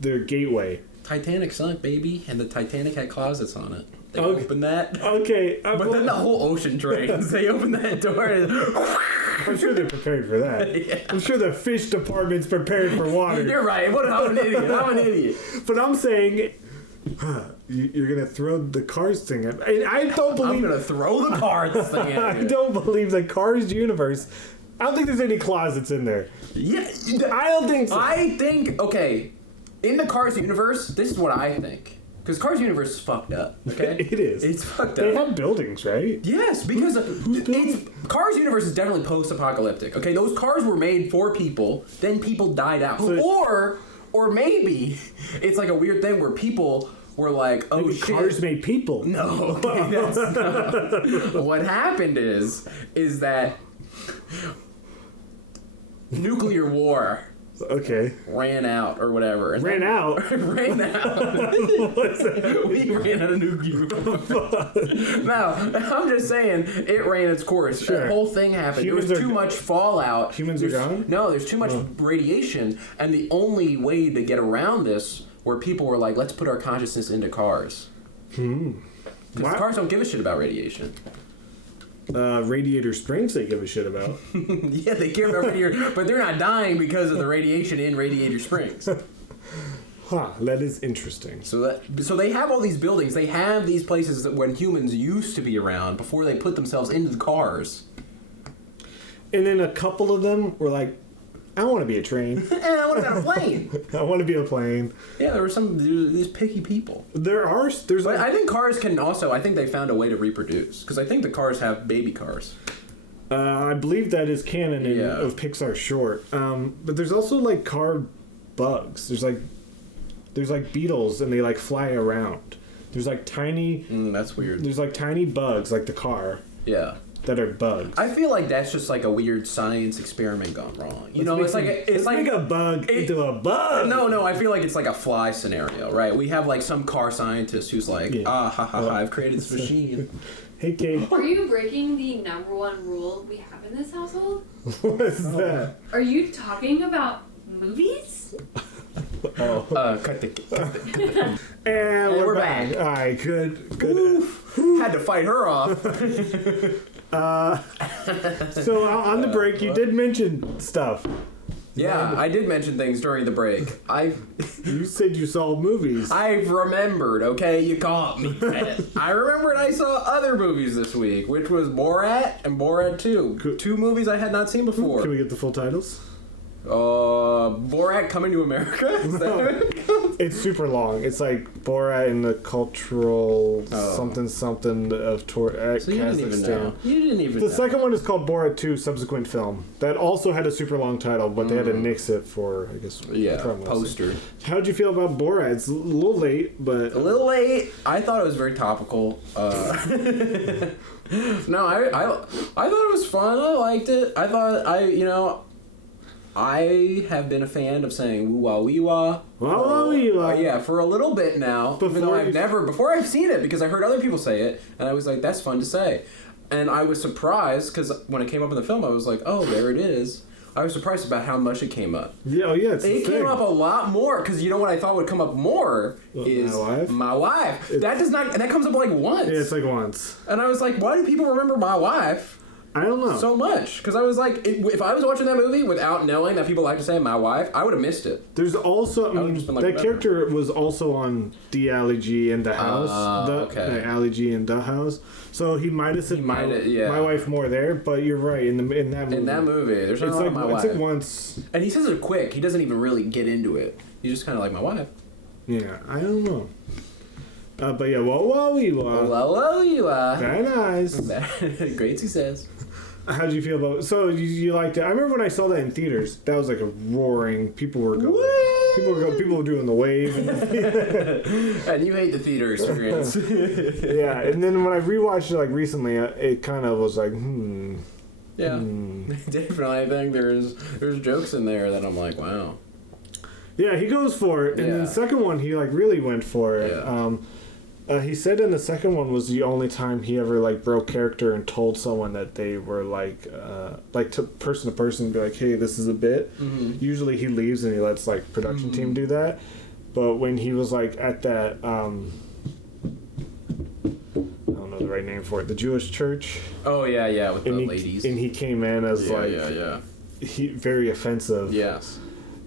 their gateway. Titanic sunk, baby, and the Titanic had closets on it. They opened that. Okay. But then the whole ocean drains. They open that door and... I'm sure they're prepared for that. Yeah. I'm sure the fish department's prepared for water. You're right. I'm an idiot. But I'm saying... you're going to throw the Cars thing at... I don't believe... I'm going to throw the Cars thing at you. I don't believe the Cars universe... I don't think there's any closets in there. Yeah. I don't think so. I think... Okay. In the Cars universe, this is what I think. Because Cars universe is fucked up, okay? It is. It's fucked They up. have buildings, right? Yes, because Cars universe is definitely post-apocalyptic, okay? Those cars were made for people, then people died out. So or maybe it's like a weird thing where people were like, oh maybe shit. Cars made people. No, okay, that's not. What happened is that nuclear war... Okay. Ran out or whatever. Ran out? Ran out. What's that? We ran out of nuclear. No, I'm just saying it ran its course. Sure. That whole thing happened. Humans there was too much fallout. Humans are gone? No, there's too much radiation. And the only way to get around this where people were like, let's put our consciousness into cars. Because cars don't give a shit about radiation. Radiator Springs they give a shit about. Yeah, they care about Radiator, but they're not dying because of the radiation in Radiator Springs. That is interesting. So they have all these buildings. They have these places that when humans used to be around before they put themselves into the cars. And then a couple of them were like, I want to be a train. And I want to be on a plane. I want to be a plane. Yeah, there were these picky people. There's I think cars can also, I think they found a way to reproduce. Because I think the cars have baby cars. I believe that is canon of Pixar short. But there's also like car bugs. There's like beetles and they like fly around. There's like tiny... that's weird. There's like tiny bugs like the car. Yeah. That are bugs. I feel like that's just like a weird science experiment gone wrong. Let's make a bug into a bug. No, I feel like it's like a fly scenario, right? We have like some car scientist who's like, I've created this machine. Hey, Kate. Are you breaking the #1 rule we have in this household? What is that? Are you talking about movies? Cut the. And we're back. All right, good. Had to fight her off. So on the break, you did mention stuff. Yeah, I did mention things during the break. You said you saw movies. I've remembered, okay? You caught me. I remembered I saw other movies this week, which was Borat and Borat 2. Two movies I had not seen before. Can we get the full titles? Borat Coming to America? Is that what it called? It's super long. It's like Borat in the cultural something of So you didn't even know. You didn't even know. The second one is called Borat 2 Subsequent Film. That also had a super long title, but they had to nix it for, I guess, poster. How'd you feel about Borat? It's a little late, but... A little late. I thought it was very topical. No, I thought it was fun. I liked it. I have been a fan of saying woo wah wee wah. Wah wah wee wah. Yeah, for a little bit now. Before I've seen it, because I heard other people say it, and I was like, that's fun to say. And I was surprised, because when it came up in the film, I was like, oh, there it is. I was surprised about how much it came up. Yeah, it came up a lot more, because you know what I thought would come up more is my wife. That comes up like once. Yeah, it's like once. And I was like, why do people remember my wife? I don't know. So much. Because I was like, if I was watching that movie without knowing that people like to say my wife, I would have missed it. There's also, that character was also on the Ali G in the house. The Ali G in the house. So he might have said my wife more there, but you're right. In that movie. In that movie, there's not a lot of my wife. It's like once. And he says it quick. He doesn't even really get into it. He's just kind of like my wife. Yeah, I don't know. But yeah, whoa, whoa, you are. Whoa, you are. Very nice. Great success. How'd you feel about it? So you liked it? I remember when I saw that in theaters. That was like a roaring. People were going. People were doing the wave. And you hate the theater experience. Yeah, and then when I rewatched it like recently, it kind of was like, Yeah, definitely. I think there's jokes in there that I'm like, wow. Yeah, he goes for it, and then the second one he like really went for it. Yeah. He said in the second one was the only time he ever like broke character and told someone that they were like to person be like, hey, this is a bit. Mm-hmm. Usually he leaves and he lets like production team do that. But when he was like at that I don't know the right name for it, the Jewish church. Oh yeah, with the ladies. And he came in as he very offensive. Yes.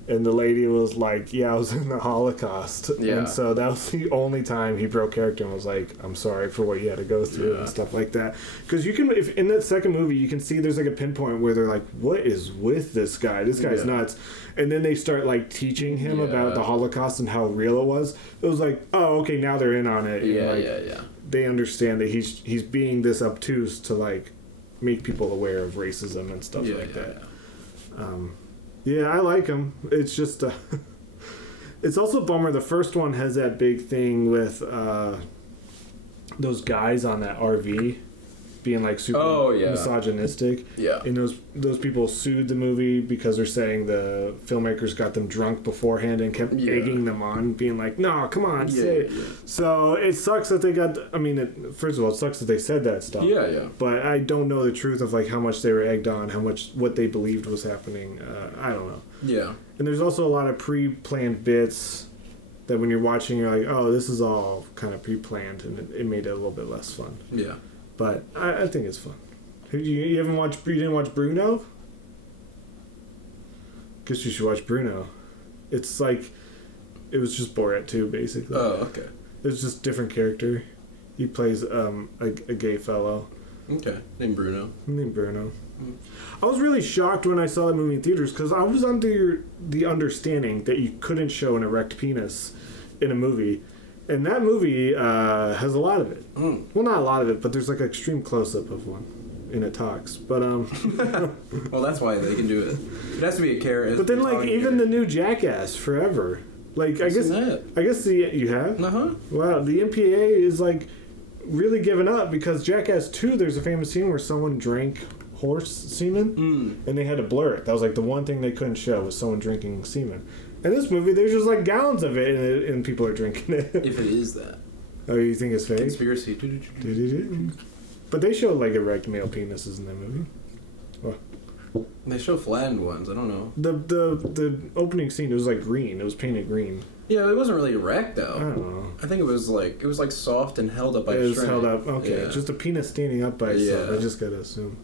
And the lady was like, yeah, I was in the Holocaust. Yeah. And so that was the only time he broke character and was like, I'm sorry for what you had to go through and stuff like that. Because you can, if in that second movie, you can see there's like a pinpoint where they're like, what is with this guy? This guy's nuts. And then they start like teaching him about the Holocaust and how real it was. It was like, oh, okay, now they're in on it. Yeah. They understand that he's being this obtuse to like make people aware of racism and stuff like that. Yeah, I like him. It's just, it's also a bummer. The first one has that big thing with those guys on that RV being like super misogynistic. Yeah. And those people sued the movie because they're saying the filmmakers got them drunk beforehand and kept egging them on, being like, no, come on, say it. So it sucks that they got, first of all, it sucks that they said that stuff. Yeah. But I don't know the truth of like how much they were egged on, what they believed was happening. I don't know. Yeah. And there's also a lot of pre-planned bits that when you're watching, you're like, oh, this is all kind of pre-planned, and it made it a little bit less fun. Yeah. But I think it's fun. You didn't watch Bruno? Guess you should watch Bruno. It's like, it was just Borat 2, basically. Oh, okay. It's just different character. He plays a gay fellow. Okay. Named Bruno. I was really shocked when I saw that movie in theaters because I was under the understanding that you couldn't show an erect penis in a movie. And that movie has a lot of it. Well, not a lot of it, but there's like an extreme close-up of one. And it talks. But, well, that's why they can do it. It has to be a character. But then, like, even the new Jackass, Forever. Like, I guess you have? Uh-huh. Wow, the MPAA is, like, really giving up because Jackass 2, there's a famous scene where someone drank horse semen, and they had to blur it. That was, like, the one thing they couldn't show was someone drinking semen. In this movie, there's just like gallons of it, and people are drinking it. If it is that. Oh, you think it's fake? Conspiracy. But they show like erect male penises in that movie. Well, they show flattened ones. I don't know. The opening scene, it was like green. It was painted green. Yeah, it wasn't really erect though. I don't know. I think it was like soft and held up by string. It was held up. Okay, just a penis standing up by itself. I just gotta assume.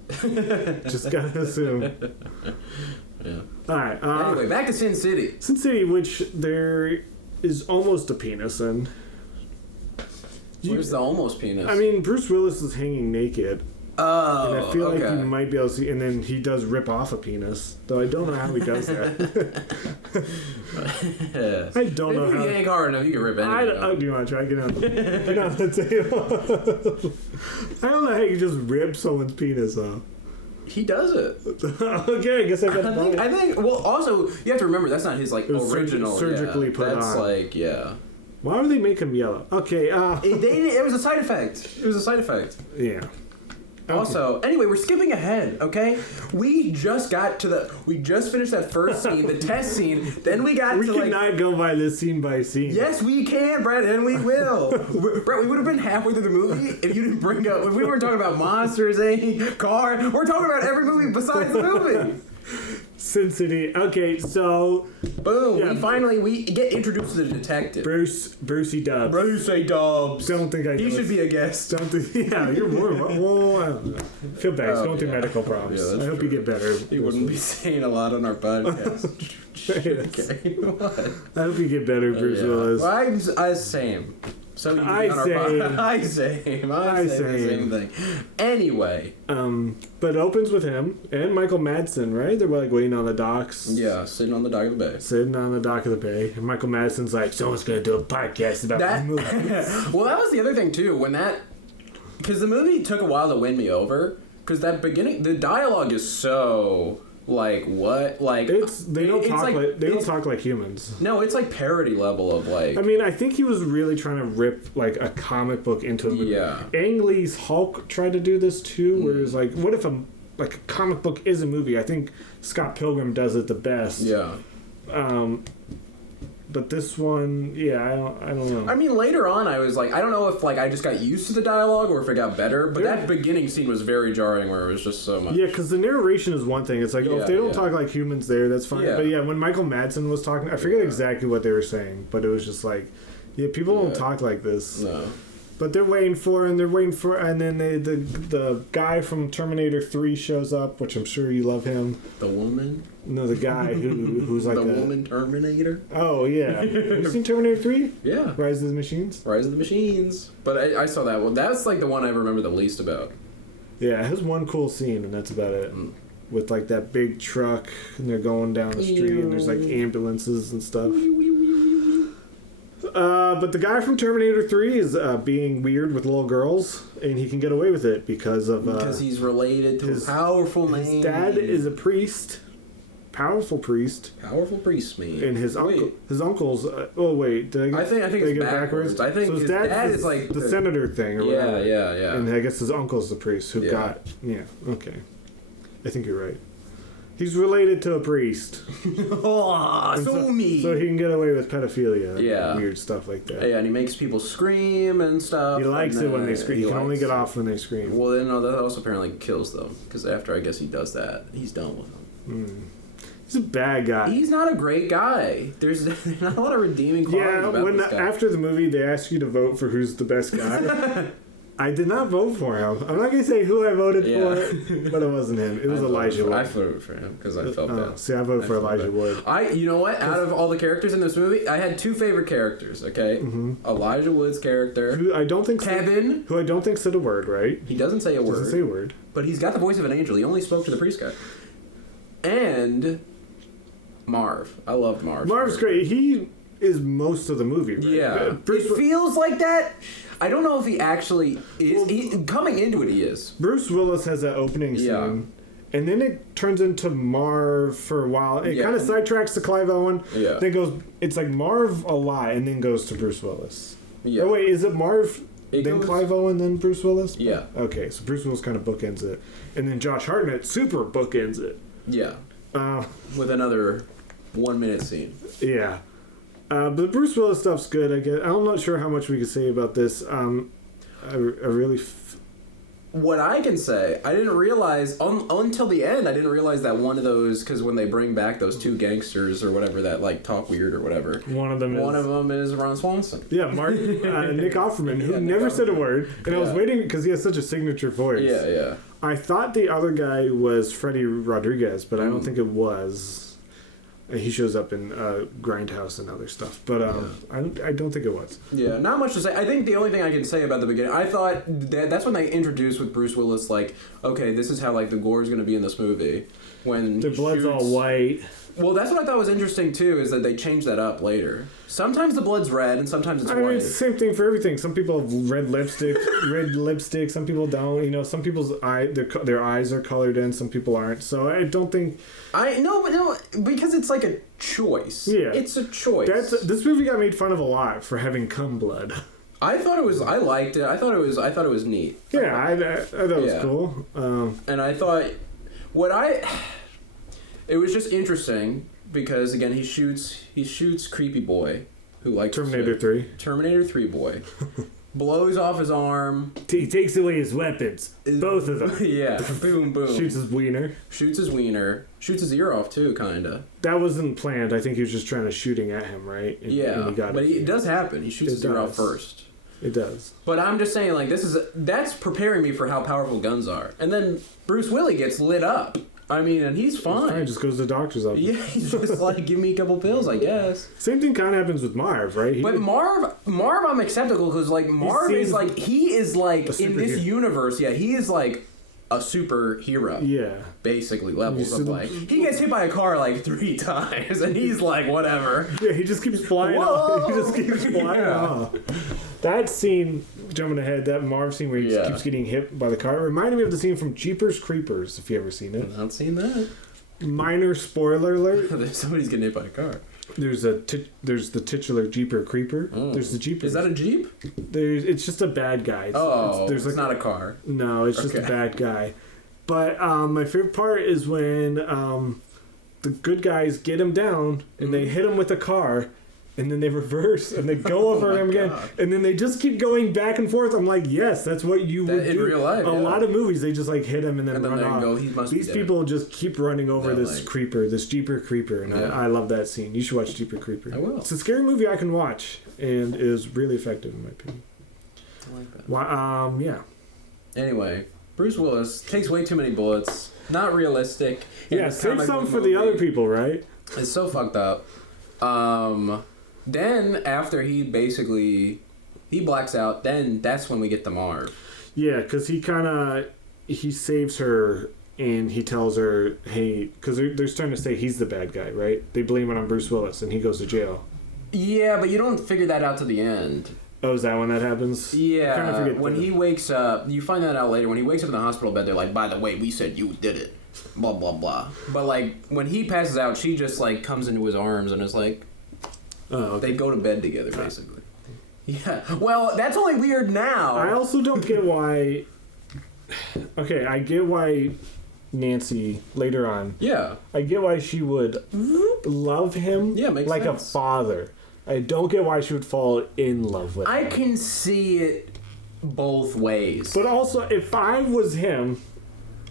Yeah. All right. Anyway, back to Sin City. Sin City, which there is almost a penis in. Where's the almost penis? I mean, Bruce Willis is hanging naked. Oh, and I feel okay. like you might be able to see, and then he does rip off a penis, though I don't know how he does that. I don't know if how. you yank hard enough, you can rip anything off. Do you want to try? Get on the table. I don't know how you just rip someone's penis off. He does it. Okay, I guess I got I think. Well, also you have to remember that's not his like original. Surgically put that's on. Like Why would they make him yellow? Okay. It was a side effect. It was a side effect. Yeah. Okay. Also, anyway, we're skipping ahead, okay? We just finished that first scene, the test scene, then we got we to cannot go by this scene by scene. Yes, we can, Brett, and we will. Brett, we would have been halfway through the movie if you didn't bring up, if we weren't talking about monsters, car, we're talking about every movie besides the movie. Sin City. Okay, so boom. Yeah. We get introduced to the detective. Brucey Dubs. Brucey Dubs. Don't think I. He should be a guest. Don't think. Yeah, you're more. Well, I don't know. Feel bad. He's going through medical problems. Yeah, I hope you get better. He wouldn't be saying a lot on our podcast. Okay. What? I hope you get better, Bruce Willis. Well, I'm same. So I say the same thing. Anyway, but it opens with him and Michael Madsen, right? They're like waiting on the docks. Yeah, sitting on the dock of the bay. Sitting on the dock of the bay, and Michael Madsen's like, "Someone's gonna do a podcast about that movie." Well, that was the other thing too. Because the movie took a while to win me over. Because that beginning, the dialogue is so. Like what? Like they don't talk like humans. No, it's like parody level of like. I mean, I think he was really trying to rip like a comic book into a movie. Yeah. Ang Lee's Hulk tried to do this too, where it's like, what if a comic book is a movie? I think Scott Pilgrim does it the best. Yeah. But this one, yeah, I don't know. I mean, later on, I was like, I don't know if like I just got used to the dialogue or if it got better. But that beginning scene was very jarring, where it was just so much. Yeah, because the narration is one thing. It's like, if they don't talk like humans, that's fine. Yeah. But yeah, when Michael Madsen was talking, I forget exactly what they were saying, but it was just like, people don't talk like this. No. But they're waiting for, and then the guy from Terminator 3 shows up, which I'm sure you love him. The woman? No, the guy who's like the woman Terminator. Oh yeah, have you seen Terminator 3? Yeah. Rise of the Machines. Rise of the Machines. But I saw that one. That's like the one I remember the least about. Yeah, it has one cool scene, and that's about it. With like that big truck, and they're going down the street, and there's like ambulances and stuff. But the guy from Terminator 3 is being weird with little girls, and he can get away with it because he's related to a powerful name. His dad is a priest, powerful priest. Powerful priest, man. And his uncle's. Did I think it's get backwards. I think so his dad is like the senator thing, or whatever. Yeah. And I guess his uncle's the priest who got. Yeah. Okay. I think you're right. He's related to a priest. So mean. So he can get away with pedophilia. Yeah. And weird stuff like that. Yeah, and he makes people scream and stuff. He likes it when they scream. He can only get off when they scream. Well, then that also apparently kills them. Because after I guess he does that, he's done with them. He's a bad guy. He's not a great guy. There's not a lot of redeeming qualities about this guy. After the movie, they ask you to vote for who's the best guy. I did not vote for him. I'm not going to say who I voted for, but it wasn't him. It was Elijah Wood. I voted for him because I felt bad. See, I voted for Elijah Wood. You know what? Out of all the characters in this movie, I had two favorite characters, okay? Elijah Wood's character. Who I don't think Kevin. Who I don't think said a word, right? He doesn't say a word. Doesn't say a word. But he's got the voice of an angel. He only spoke to the priest guy. And Marv. I loved Marv. Marv's great. He is most of the movie, right? Yeah. It feels like that. I don't know if he actually is. Coming into it, he is. Bruce Willis has that opening scene, and then it turns into Marv for a while. It kind of sidetracks to Clive Owen. Yeah. Then it's like Marv a lot, and then goes to Bruce Willis. Yeah. Oh, wait, is it Marv, then Clive Owen, then Bruce Willis? Yeah. Okay, so Bruce Willis kind of bookends it. And then Josh Hartnett super bookends it. Yeah. With another 1 minute scene. Yeah. But Bruce Willis stuff's good, I guess. I'm not sure how much we can say about this. I really... What I can say, I didn't realize, until the end, I didn't realize that one of those, because when they bring back those two gangsters or whatever that, like, talk weird or whatever. One of them is Ron Swanson. Yeah, Nick Offerman, who never said a word. And I was waiting, because he has such a signature voice. Yeah. I thought the other guy was Freddie Rodriguez, but I don't think it was. He shows up in Grindhouse and other stuff, but I don't think it was. Yeah, not much to say. I think the only thing I can say about the beginning, I thought that's when they introduced with Bruce Willis, like, okay, this is how like the gore is going to be in this movie. When the blood's all white. Well, that's what I thought was interesting too, is that they changed that up later. Sometimes the blood's red, and sometimes it's white. It's the same thing for everything. Some people have red lipstick. Some people don't. You know, some people's their eyes are colored in. Some people aren't. So I don't think. No, because it's like a choice. Yeah, it's a choice. This movie got made fun of a lot for having cum blood. I thought it was. I liked it. I thought it was neat. Yeah, I thought it was cool. And I thought it was just interesting because again he shoots creepy boy who likes Terminator 3 boy blows off his arm. He takes away his weapons, both of them. Yeah, boom. Shoots his wiener. Shoots his ear off too, kinda. That wasn't planned. I think he was just trying to shooting at him, right? And It does happen. He shoots his ear off first. It does. But I'm just saying, like, that's preparing me for how powerful guns are. And then Bruce Willis gets lit up. I mean, and he's fine. He just goes to the doctor's office. Yeah, he's just like, give me a couple pills, I guess. Same thing kind of happens with Marv, right? But Marv, I'm acceptable because, like, Marv is like, he is like, in this universe, he is like a superhero. Yeah. Basically, levels of like. He gets hit by a car like 3 times, and he's like, whatever. Yeah, he just keeps flying off. He just keeps flying off. That scene, jumping ahead, that Marv scene where he just keeps getting hit by the car, reminded me of the scene from Jeepers Creepers, if you ever seen it. Not seen that. Minor spoiler alert. Somebody's getting hit by a car. There's the titular Jeeper Creeper. There's the Jeepers. Is that a Jeep? It's just a bad guy. It's not a car. No, it's just a bad guy. But my favorite part is when the good guys get him down and they hit him with a car, and then they reverse and they go over him again, and then they just keep going back and forth. I'm like, yes, that's what you would do in real life. A lot of movies, they just like hit him and then run off. These people just keep running over this creeper, this Jeeper Creeper, and I love that scene. You should watch Jeeper Creeper. I will. It's a scary movie I can watch, and is really effective in my opinion. I like that. Yeah. Then Bruce Willis takes way too many bullets. Not realistic. Yeah, save some for the other people, right? It's so fucked up. Then after he blacks out, then that's when we get the Marv. Yeah, because he saves her and he tells her, hey, because they're starting to say he's the bad guy, right? They blame it on Bruce Willis and he goes to jail. Yeah, but you don't figure that out to the end. Oh, is that when that happens? Yeah, when he wakes up, you find that out later. When he wakes up in the hospital bed, they're like, by the way, we said you did it. Blah, blah, blah. But, like, when he passes out, she just, like, comes into his arms and is like... Oh, okay. They go to bed together, basically. Yeah. Well, that's only weird now. I also don't get why... Okay, I get why Nancy, later on... Yeah. I get why she would love him like sense. a father. I don't get why she would fall in love with him. I can see it both ways. But also, if I was him...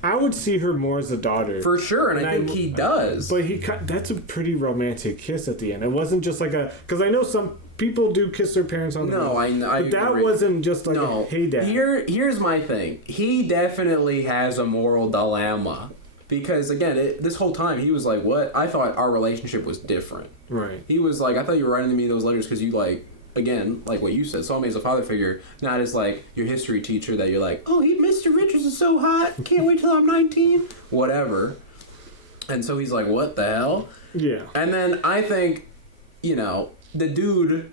I would see her more as a daughter. For sure, and I think he does. But that's a pretty romantic kiss at the end. It wasn't just like a... Because I know some people do kiss their parents on the mouth. I But that wasn't just like a, hey, Dad. Here's my thing. He definitely has a moral dilemma. Because, again, this whole time, he was like, what? I thought our relationship was different. Right. He was like, I thought you were writing me those letters because you, like... Again, like what you said, saw me as a father figure, not as like your history teacher that you're like, oh, Mr. Richards is so hot, can't wait till I'm 19, whatever. And so he's like, what the hell? Yeah. And then I think, the dude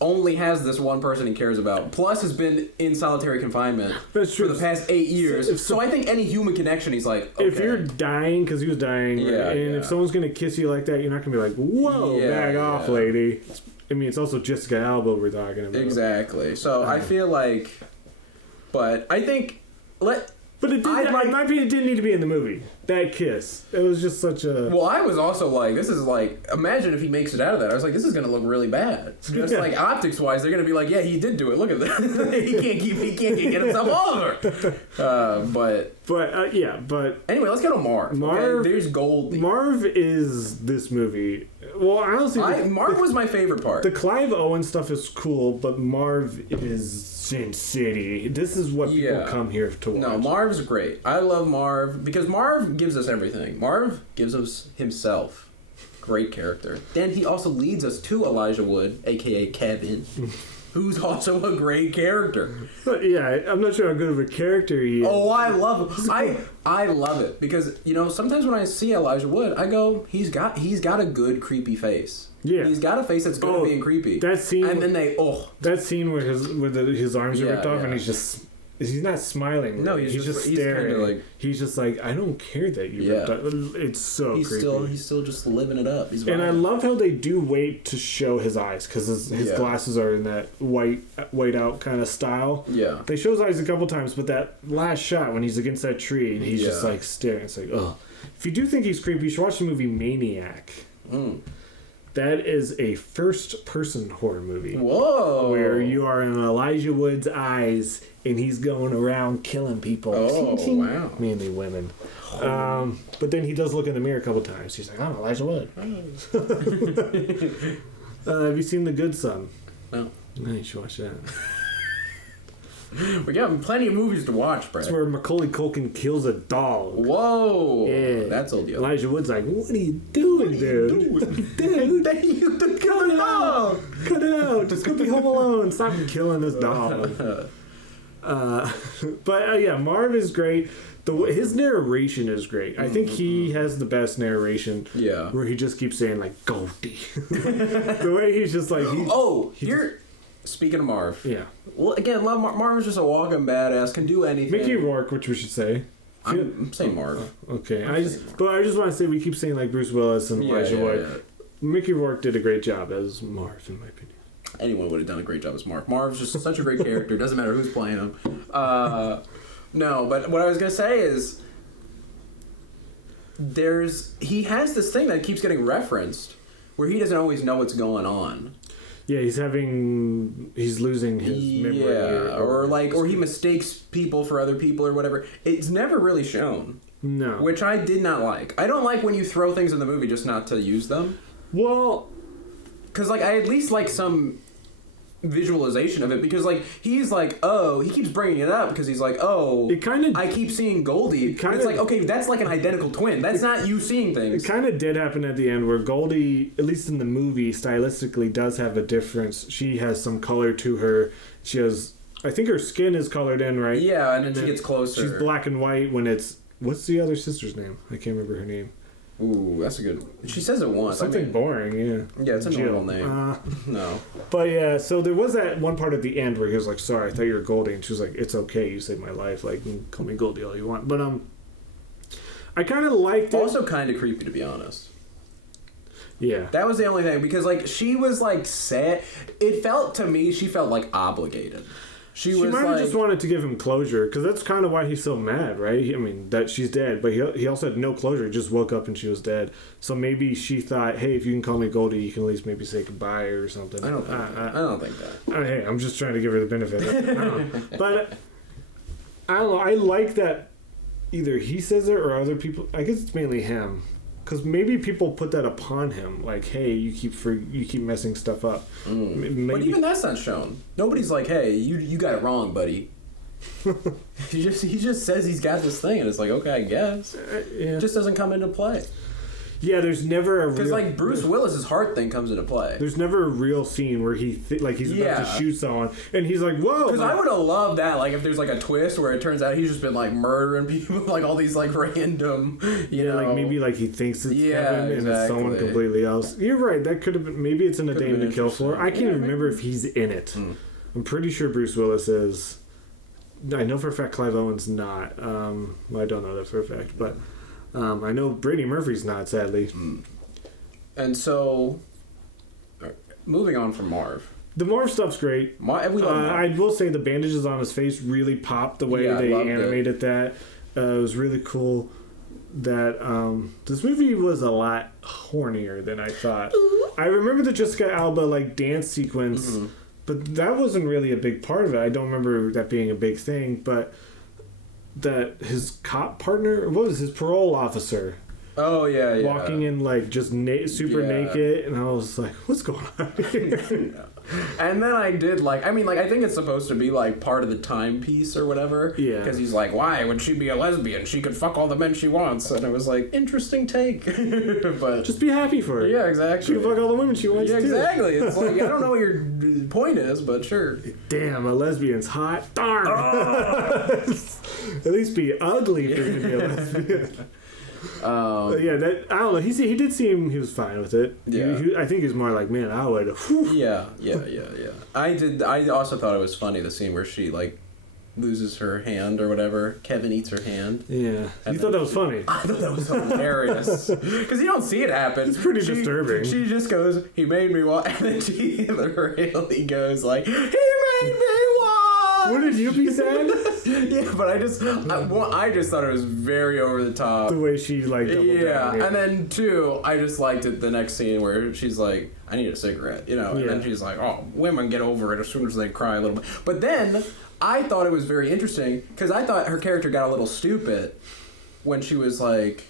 only has this one person he cares about, plus has been in solitary confinement for the past 8 years. So I think any human connection, he's like, okay. If you're dying, because he was dying, if someone's going to kiss you like that, you're not going to be like, whoa, back off, lady. I mean, it's also Jessica Alba we're talking about. Exactly. So I feel like... But I think... But it didn't, in my opinion, it didn't need to be in the movie. That kiss. It was just such a... Well, I was also like, this is like... Imagine if he makes it out of that. I was like, this is going to look really bad. Just like optics-wise, they're going to be like, yeah, he did do it. Look at that. he can't get himself over. But... Anyway, let's go to Marv. Marv, okay? There's gold. Marv is this movie. Well, honestly... Marv was my favorite part. The Clive Owen stuff is cool, but Marv is Sin City. This is what people come here to watch. No, Marv's great. I love Marv because Marv gives us everything. Marv gives us himself. Great character. And he also leads us to Elijah Wood, a.k.a. Kevin, who's also a great character. But yeah, I'm not sure how good of a character he is. Oh, I love him. I love it because, you know, sometimes when I see Elijah Wood, I go, he's got a good creepy face. Yeah. He's got a face that's good at being creepy. That scene. And then that scene where his arms are ripped off and he's not smiling. No, he's just staring. He's just like, I don't care that you ripped off. It's so creepy. He's still just living it up. And I love how they do wait to show his eyes because his glasses are in that white out kind of style. Yeah. They show his eyes a couple times, but that last shot when he's against that tree and he's just like staring, it's like, ugh. If you do think he's creepy, you should watch the movie Maniac. That is a first-person horror movie. Whoa! Where you are in Elijah Wood's eyes, and he's going around killing people. Oh, wow. Mainly women. But then he does look in the mirror a couple times. He's like, I'm Elijah Wood. Have you seen The Good Son? No. No, you should watch that. We got plenty of movies to watch, Brett. That's where Macaulay Culkin kills a dog. Whoa! Yeah. That's old deal. Elijah Wood's like, what are you doing, dude? Dude, you kill it out! Cut it out! Just go be home alone. Stop killing this dog. But yeah, Marv is great. His narration is great. I think he has the best narration. Yeah. Where he just keeps saying, like, Goldie. The way he's just like... Speaking of Marv. Yeah. Well, again, Marv's just a walking badass, can do anything. Mickey Rourke, which we should say. I'm saying Marv. Okay. I just want to say we keep saying, like, Bruce Willis and Elijah Wood. Yeah. Mickey Rourke did a great job as Marv, in my opinion. Anyone would have done a great job as Marv. Marv's just such a great character. Doesn't matter who's playing him. No, but what I was going to say is he has this thing that keeps getting referenced where he doesn't always know what's going on. Yeah, he's losing his memory. Yeah, or he mistakes people for other people or whatever. It's never really shown. No. Which I did not like. I don't like when you throw things in the movie just not to use them. Well, because, like, I at least like some visualization of it because, like, he's like, oh, he keeps bringing it up because he's like, oh, I keep seeing Goldie. It's like, okay, that's like an identical twin. That's not you seeing things. It kind of did happen at the end where Goldie, at least in the movie, stylistically does have a difference. She has some color to her. She has, I think her skin is colored in, right? Yeah, and then she gets closer. She's black and white when it's, what's the other sister's name? I can't remember her name. Ooh, that's a good... She says it once. Something boring, yeah. Yeah, it's a normal name. No. But yeah, so there was that one part at the end where he was like, sorry, I thought you were Goldie. And she was like, it's okay, you saved my life. Like, you can call me Goldie all you want. But, I kind of liked it. Also kind of creepy, to be honest. Yeah. That was the only thing. Because, like, she was, like, sad. It felt, to me, she felt, like, obligated. She might have just wanted to give him closure, because that's kind of why he's so mad, right? I mean, that she's dead, but he also had no closure. He just woke up and she was dead. So maybe she thought, hey, if you can call me Goldie, you can at least maybe say goodbye or something. I don't think that. Hey, I'm just trying to give her the benefit. But I don't know. I like that either he says it or other people. I guess it's mainly him. Because maybe people put that upon him, like, "Hey, you keep messing stuff up." But even that's not shown. Nobody's like, "Hey, you got it wrong, buddy." he just says he's got this thing, and it's like, okay, I guess. It just doesn't come into play. Yeah, there's never a real... Because, like, Bruce Willis's heart thing comes into play. There's never a real scene where he's about to shoot someone, and he's like, whoa! Because I would have loved that, like, if there's, like, a twist where it turns out he's just been, like, murdering people, like, all these, like, random, you know... like, maybe, like, he thinks it's Kevin, and it's someone completely else. You're right, that could have been... Maybe it's in A Dame to Kill For. I can't even remember if he's in it. I'm pretty sure Bruce Willis is... I know for a fact Clive Owen's not. Well, I don't know that for a fact, but... I know Brady Murphy's not, sadly. And so, moving on from Marv. The Marv stuff's great. I will say the bandages on his face really popped the way they animated that. It was really cool that this movie was a lot hornier than I thought. I remember the Jessica Alba like dance sequence, but that wasn't really a big part of it. I don't remember that being a big thing, but that his cop partner, what was his parole officer? Oh yeah. walking in like just super naked, and I was like, what's going on here? And then I did like, I mean, like, I think it's supposed to be like part of the timepiece or whatever. Yeah. Because he's like, why would she be a lesbian? She could fuck all the men she wants. And it was like, interesting take. But just be happy for her. Yeah, exactly. She can fuck all the women she wants yeah, too. exactly. It's like, I don't know what your point is, but sure. Damn, a lesbian's hot. Darn. At least be ugly for you to be a lesbian. Yeah, I don't know. He did seem he was fine with it. Yeah, I think he's more like, man, I would. Yeah. I also thought it was funny the scene where she like loses her hand or whatever. Kevin eats her hand. Yeah, you thought that was funny. I thought that was hilarious because you don't see it happen. It's pretty disturbing. She just goes, "He made me walk," and then she really goes like, "He made me walk." Wouldn't you be sad? Yeah, but I just thought it was very over the top. The way she like doubled down. And then two, I just liked it the next scene where she's like, I need a cigarette, and then she's like, oh, women get over it as soon as they cry a little bit. But then I thought it was very interesting because I thought her character got a little stupid when she was like,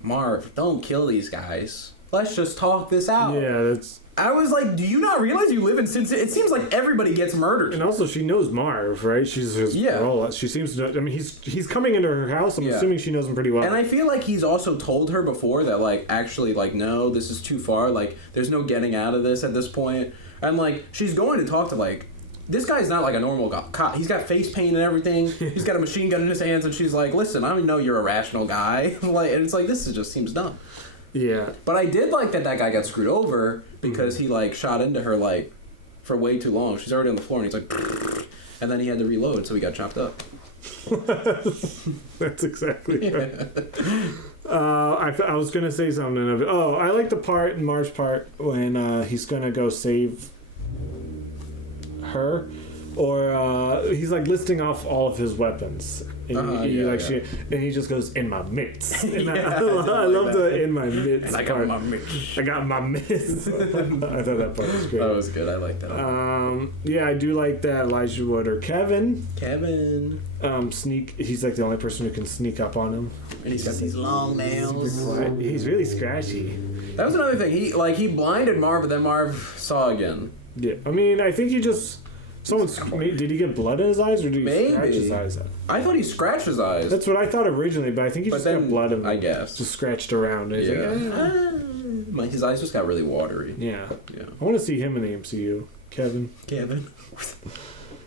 Marv, don't kill these guys. Let's just talk this out. Yeah, that's... I was like, do you not realize you live in Cincinnati? It seems like everybody gets murdered. And also, she knows Marv, right? She's his parole. She seems to know... I mean, he's coming into her house. I'm assuming she knows him pretty well. And I feel like he's also told her before that, like, actually, like, no, this is too far. Like, there's no getting out of this at this point. And, like, she's going to talk to, like... This guy's not like a normal cop. He's got face paint and everything. He's got a machine gun in his hands, and she's like, listen, I know you're a rational guy. Like, and it's like, this just seems dumb. Yeah. But I did like that guy got screwed over because he, like, shot into her, like, for way too long. She's already on the floor, and he's like... And then he had to reload, so he got chopped up. That's exactly right. I was going to say something. I like the part, in Marv's part, when he's going to go save her. Or he's, like, listing off all of his weapons. And he just goes, in my mitts. And I love the in my mitts and I got part. my mitts. I got my mitts. I thought that part was great. That was good. I like that. Yeah, I do like that Elijah Wood or Kevin. Sneak. He's like the only person who can sneak up on him. And he's got these long nails. He's really scratchy. That was another thing. He blinded Marv, but then Marv saw again. Yeah, I mean, I think he just... did he get blood in his eyes, or did he scratch his eyes out? I thought he scratched his eyes. That's what I thought originally, but I think he just got blood in them. I guess. Just scratched around. And like, his eyes just got really watery. Yeah. I want to see him in the MCU. Kevin.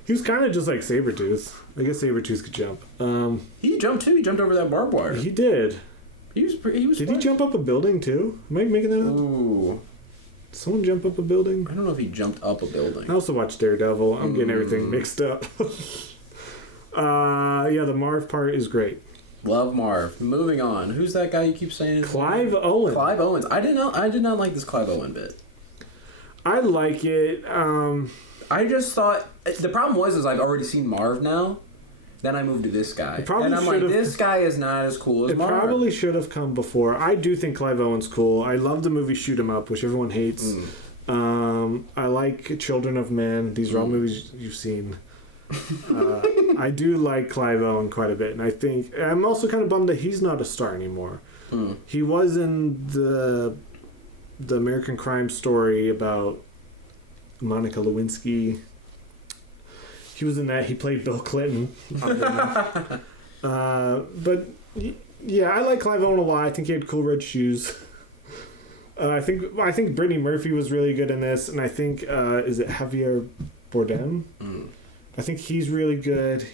He was kind of just like Sabretooth. I guess Sabretooth could jump. He jumped too. He jumped over that barbed wire. He did. He was. Did he jump up a building too? Am I making that up? Ooh. Someone jump up a building? I don't know if he jumped up a building. I also watched Daredevil. I'm getting everything mixed up. The Marv part is great. Love Marv. Moving on. Who's that guy you keep saying? Clive Owen. Clive Owens. I did not like this Clive Owen bit. I like it. I just thought the problem was I've already seen Marv now. Then I moved to this guy. And I'm like, this guy is not as cool as Marv. It probably should have come before. I do think Clive Owen's cool. I love the movie Shoot 'Em Up, which everyone hates. I like Children of Men. These are all movies you've seen. I do like Clive Owen quite a bit. And I think... I'm also kind of bummed that he's not a star anymore. He was in the American Crime Story about Monica Lewinsky. He was in that. He played Bill Clinton. But yeah, I like Clive Owen a lot. I think he had cool red shoes. I think Brittany Murphy was really good in this, and I think is it Javier Bardem? I think he's really good.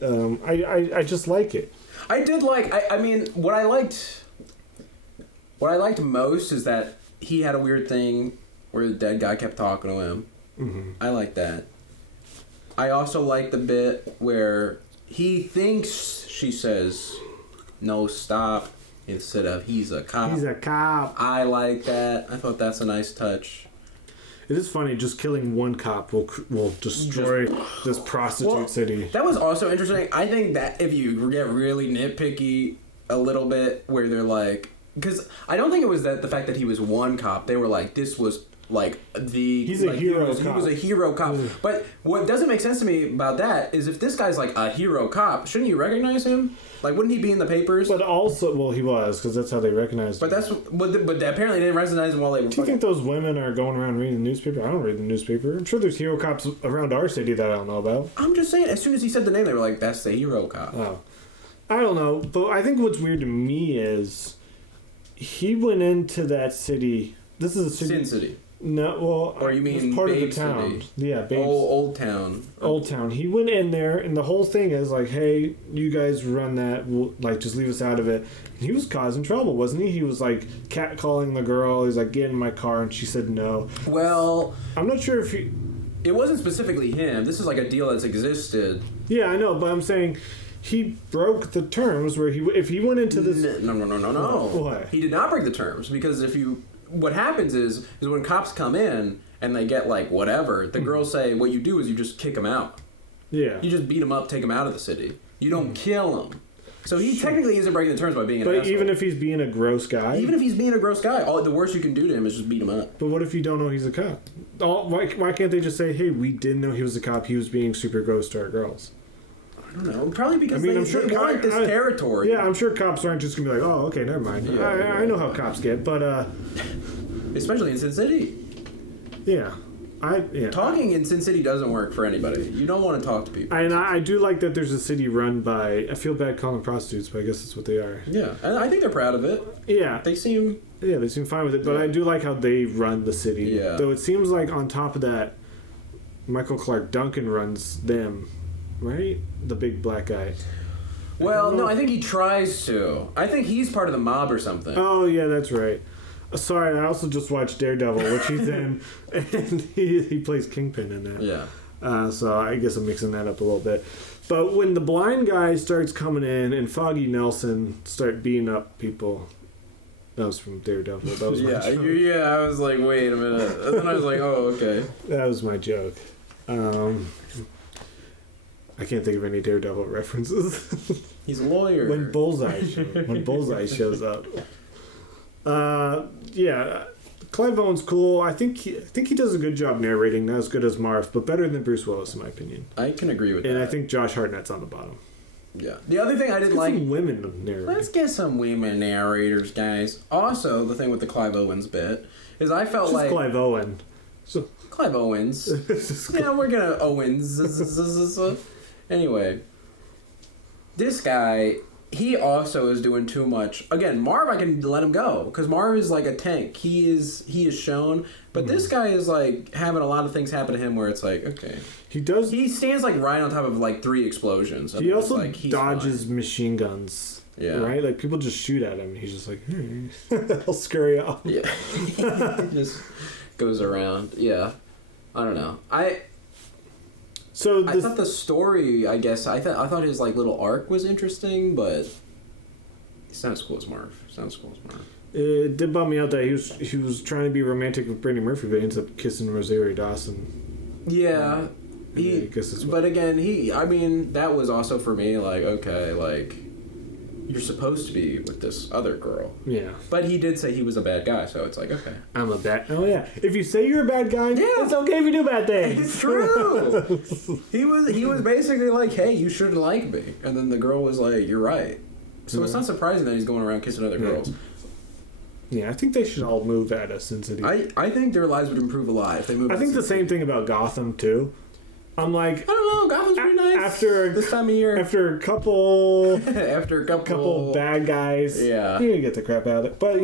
I just like it. I did like. I mean, what I liked most is that he had a weird thing where the dead guy kept talking to him. I like that. I also like the bit where he thinks she says, "No, stop," instead of "He's a cop." He's a cop. I like that. I thought that's a nice touch. It is funny. Just killing one cop will destroy this prostitute city. That was also interesting. I think that if you get really nitpicky a little bit, where they're like, because I don't think it was that the fact that he was one cop. They were like, this was He's a hero cop. He was a hero cop. But what doesn't make sense to me about that is if this guy's like a hero cop, shouldn't you recognize him? Like, wouldn't he be in the papers? But also, well, he was, because that's how they recognized him. But apparently they didn't recognize him while they were. Do you think those women are going around reading the newspaper? I don't read the newspaper. I'm sure there's hero cops around our city that I don't know about. I'm just saying, as soon as he said the name, they were like, that's the hero cop. Oh. I don't know, but I think what's weird to me is he went into that city. This is a city. Sin City. No, well, or you mean part Babe of the town? City. Yeah, Babe. Old Town. Old Town. He went in there, and the whole thing is like, "Hey, you guys run that. We'll, like, just leave us out of it." And he was causing trouble, wasn't he? He was like catcalling the girl. He's like, "Get in my car," and she said no. Well, I'm not sure if he. It wasn't specifically him. This is like a deal that's existed. Yeah, I know, but I'm saying. He broke the terms where if he went into this. No. What? He did not break the terms because what happens is when cops come in and they get like whatever, the girls say what you do is you just kick them out. Yeah. You just beat them up, take them out of the city. You don't kill them. So he technically isn't breaking the terms by being an asshole. But even if he's being a gross guy? Even if he's being a gross guy, the worst you can do to him is just beat him up. But what if you don't know he's a cop? Why can't they just say, hey, we didn't know he was a cop, he was being super gross to our girls? I don't know. Probably because I'm sure they want this territory. Yeah, I'm sure cops aren't just going to be like, oh, okay, never mind. Yeah, I know how cops get, but... Especially in Sin City. Yeah. Talking in Sin City doesn't work for anybody. You don't want to talk to people. And I do like that there's a city run by... I feel bad calling them prostitutes, but I guess that's what they are. Yeah, and I think they're proud of it. Yeah. They seem fine with it, but I do like how they run the city. Yeah. Though it seems like on top of that, Michael Clark Duncan runs them, right? The big black guy. Well, no, I think he tries to. I think he's part of the mob or something. Oh, yeah, that's right. Sorry, I also just watched Daredevil, which he's in, and he plays Kingpin in that. Yeah. So I guess I'm mixing that up a little bit. But when the blind guy starts coming in and Foggy Nelson start beating up people... That was from Daredevil. That was my joke. Yeah, I was like, wait a minute. And then I was like, oh, okay. That was my joke. I can't think of any Daredevil references. He's a lawyer. When Bullseye shows up. Yeah, Clive Owen's cool. I think he does a good job narrating. Not as good as Marv, but better than Bruce Willis in my opinion. I can agree with that. And I think Josh Hartnett's on the bottom. Yeah. The other thing I didn't like... some women narrators. Let's get some women narrators, guys. Also, the thing with the Clive Owens bit is I felt just like... Clive Owen. So, Clive Owens. Yeah, we're gonna Owens. Anyway. This guy, he also is doing too much. Again, Marv, I can let him go. Because Marv is like a tank. He is shown. But this guy is like having a lot of things happen to him where it's like, okay. He stands like right on top of like 3 explosions. He also like, dodges machine guns. Yeah. Right? Like people just shoot at him. He's just like, I'll scurry off. Yeah. Just goes around. Yeah. I don't know. I thought the story, I guess, I thought his like little arc was interesting, but it's not as cool as Marv. It did bum me out that he was trying to be romantic with Brittany Murphy, but he ends up kissing Rosario Dawson. Yeah. But again, that was also for me, like, okay, like, you're supposed to be with this other girl. Yeah. But he did say he was a bad guy, so it's like, okay. I'm a bad... Oh, yeah. If you say you're a bad guy, it's okay if you do bad things. It's true. He was basically like, hey, you shouldn't like me. And then the girl was like, you're right. So it's not surprising that he's going around kissing other girls. Yeah, I think they should all move out of Sin City. I think their lives would improve a lot if they moved. I think the same thing about Gotham too. I'm like, I don't know, Gotham's pretty nice after this time of year. After a couple bad guys, yeah, you get the crap out of it. But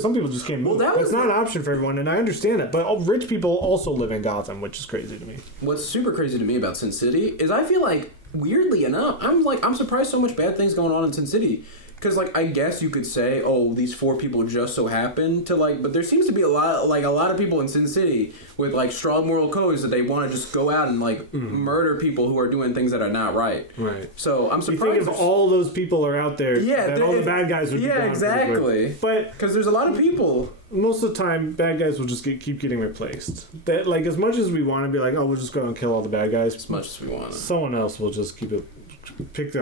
some people just can't move. It's not an option for everyone, and I understand it. But rich people also live in Gotham, which is crazy to me. What's super crazy to me about Sin City is I feel like, weirdly enough, I'm surprised so much bad things going on in Sin City. Because, like, I guess you could say, oh, these 4 people just so happen to, like... But there seems to be a lot of people in Sin City with, like, strong moral codes that they want to just go out and, like, murder people who are doing things that are not right. Right. So, I'm surprised... You think if all those people are out there, then all the bad guys would be gone. Yeah, exactly. But... Because there's a lot of people... Most of the time, bad guys will just keep getting replaced. That, like, as much as we want to be like, oh, we'll just go and kill all the bad guys... As much as we want. Someone else will just keep it... Pick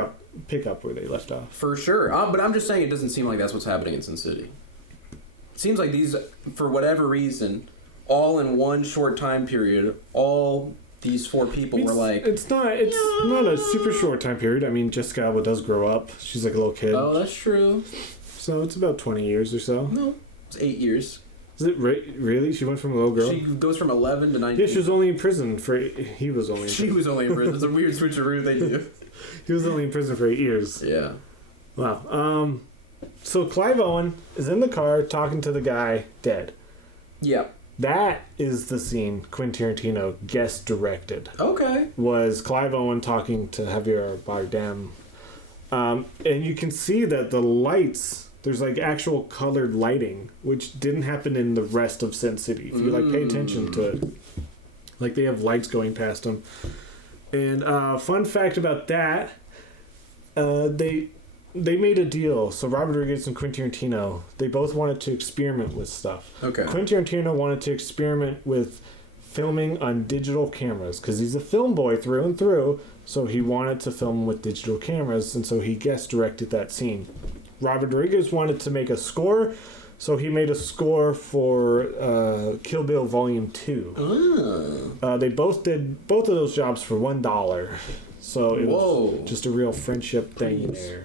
up where they left off. For sure. But I'm just saying it doesn't seem like that's what's happening in Sin City. It seems like these, for whatever reason, all in one short time period, all these 4 people were like... It's not a super short time period. I mean, Jessica Alba does grow up. She's like a little kid. Oh, that's true. So it's about 20 years or so. No, it's 8 years. Is it really? She went from a little girl? She goes from 11 to 19. Yeah, she was only in prison for... He was only in prison. She was only in prison. It's a weird switcheroo they do. He was only in prison for 8 years. Yeah. Wow. So Clive Owen is in the car talking to the guy dead. Yeah. That is the scene Quentin Tarantino guest directed. Okay. Was Clive Owen talking to Javier Bardem. And you can see that the lights, there's like actual colored lighting, which didn't happen in the rest of Sin City. If you like pay attention to it, like they have lights going past them. And fun fact about that, they made a deal. So Robert Rodriguez and Quentin Tarantino, they both wanted to experiment with stuff. Okay. Quentin Tarantino wanted to experiment with filming on digital cameras because he's a film boy through and through. So he wanted to film with digital cameras, and so he guest directed that scene. Robert Rodriguez wanted to make a score, so he made a score for Kill Bill Volume 2. They both did both of those jobs for $1. So it was just a real friendship thing there.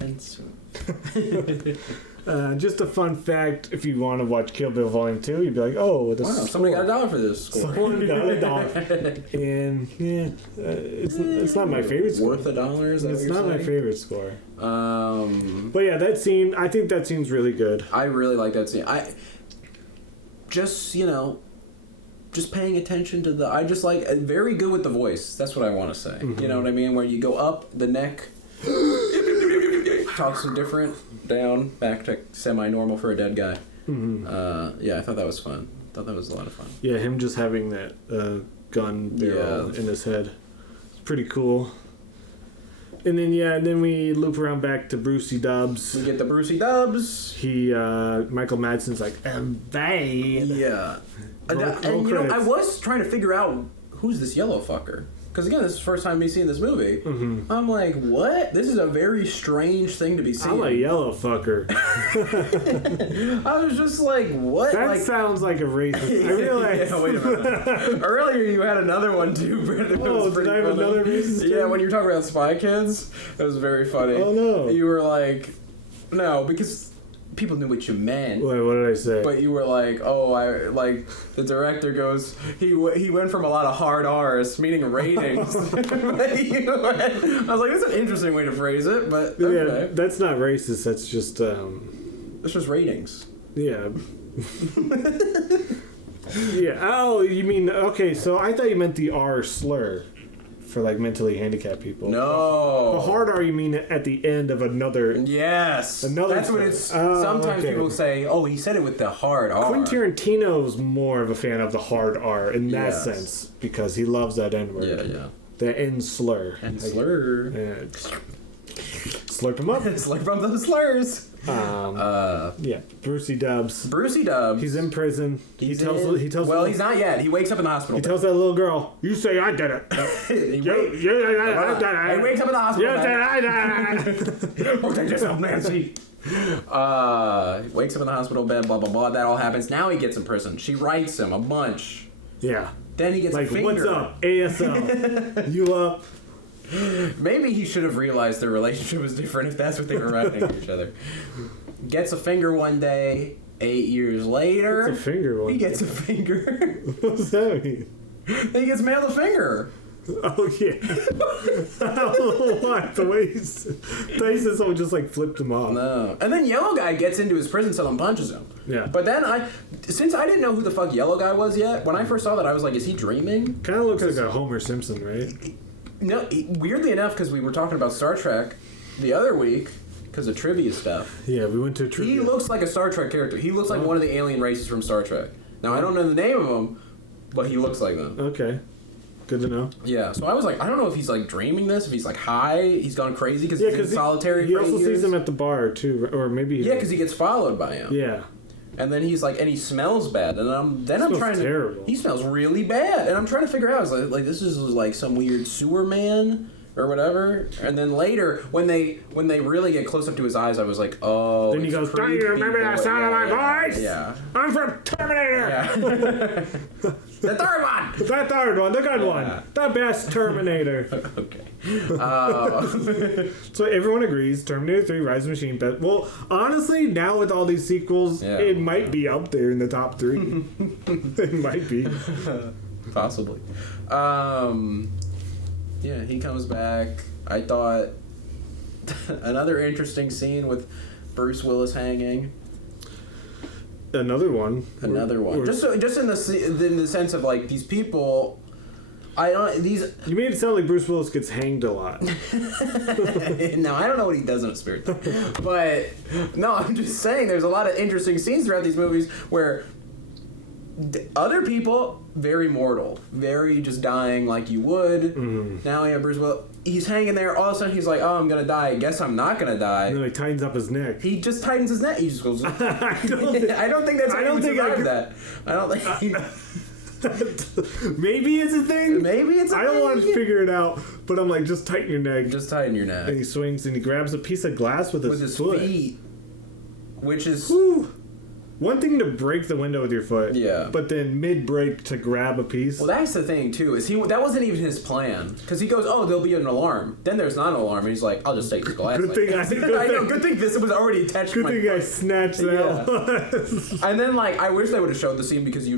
Just a fun fact, if you want to watch Kill Bill Volume 2, you'd be like, oh, somebody got $1 for this score. Someone got $1. And, yeah, it's not my favorite score. Worth $1? Is that it's not my favorite score. But yeah, that scene, I think that scene's really good. I really like that scene. Just paying attention to I just like, very good with the voice. That's what I want to say. Mm-hmm. You know what I mean? Where you go up the neck, talks different, down, back to semi-normal for a dead guy. Mm-hmm. Yeah, I thought that was fun. I thought that was a lot of fun. Yeah, him just having that gun barrel in his head. It's pretty cool. And then we loop around back to Brucey Dubs. We get the Brucey Dubs. Michael Madsen's like, they. Yeah. I was trying to figure out who's this yellow fucker. Because again, this is the first time me seeing this movie. Mm-hmm. I'm like, what? This is a very strange thing to be seeing. I'm a yellow fucker. I was just like, what? That sounds like a racist. I realized. Yeah, wait a minute. Earlier you had another one too, Brandon. Oh, did I have another racist? Yeah, when you were talking about Spy Kids, it was very funny. Oh no. You were like, no, because people knew what you meant. Wait, what did I say? But you were like, the director goes, he went from a lot of hard R's, meaning ratings. I was like, that's an interesting way to phrase it, but okay. Yeah, that's not racist, that's just, it's just ratings. Yeah. Yeah, oh, you mean, okay, so I thought you meant the R slur. For like mentally handicapped people. No. The hard R you mean at the end of another. Yes. That's what it's. Sometimes people say, "Oh, he said it with the hard R." Quentin Tarantino's more of a fan of the hard R in that sense because he loves that N word. Yeah. The N slur. N slur. Slurp him up. Slurp up those slurs. Yeah, Brucey Dubs. He's in prison. He tells. Well, he's not yet. He wakes up in the hospital. He tells that little girl, "You say I did it." He wakes up in the hospital. I did it. Protect yourself, Nancy. Wakes up in the hospital bed. Blah blah blah. That all happens. Now he gets in prison. She writes him a bunch. Yeah. Then he gets a finger. What's up, ASL? You up? Maybe he should have realized their relationship was different if that's what they were writing to each other. Gets a finger one day. 8 years later, he gets a finger. What does that mean? He gets mailed a finger. Oh yeah. I don't know why. The way he said someone just like flipped him off. No. And then Yellow Guy gets into his prison cell and punches him. Yeah. But then since I didn't know who the fuck Yellow Guy was yet, when I first saw that I was like, is he dreaming? Kind of looks like a Homer Simpson, right? No, weirdly enough, because we were talking about Star Trek the other week, because of trivia stuff. Yeah, we went to trivia. He looks like a Star Trek character. He looks like one of the alien races from Star Trek. Now, I don't know the name of him, but he looks like them. Okay. Good to know. Yeah, so I was like, I don't know if he's like dreaming this, if he's like high, he's gone crazy because he's in solitary he for 8 years. He also sees him at the bar, too, or maybe... Yeah, because he gets followed by him. Yeah. And then he's like, and he smells bad, and I'm trying to... terrible. He smells really bad, and I'm trying to figure out, like this is like some weird sewer man or whatever. And then later, when they really get close up to his eyes, I was like, oh. Then he goes, "Don't you remember that sound of my voice? Yeah. I'm from Terminator." Yeah. The third one. That third one, the good one, the best Terminator. Okay. So everyone agrees, Terminator 3, Rise of the Machine. But well, honestly, now with all these sequels, it might be up there in the top 3. It might be. Possibly. Yeah, he comes back. I thought another interesting scene with Bruce Willis hanging. Another one. Just in the sense of like these people. You made it sound like Bruce Willis gets hanged a lot. No, I don't know what he does in a spirit, but no, I'm just saying there's a lot of interesting scenes throughout these movies where other people very mortal, very just dying like you would. Now we have Bruce Willis. He's hanging there. All of a sudden, he's like, "Oh, I'm gonna die. I guess I'm not gonna die." And then he tightens up his neck. He just tightens his neck. He just goes. I don't think that's. I don't think I could. That. I don't think. Maybe it's a thing. I don't want to figure it out, but I'm like, just tighten your neck. Just tighten your neck. And he swings and he grabs a piece of glass with his foot. Feet, which is. Whew. One thing to break the window with your foot, yeah. But then mid-break to grab a piece. Well, that's the thing too. That wasn't even his plan? Because he goes, "Oh, there'll be an alarm." Then there's not an alarm, and he's like, "I'll just take this glass." Good thing this was already attached. Good thing I snatched that. Yeah. And then I wish they would have showed the scene because I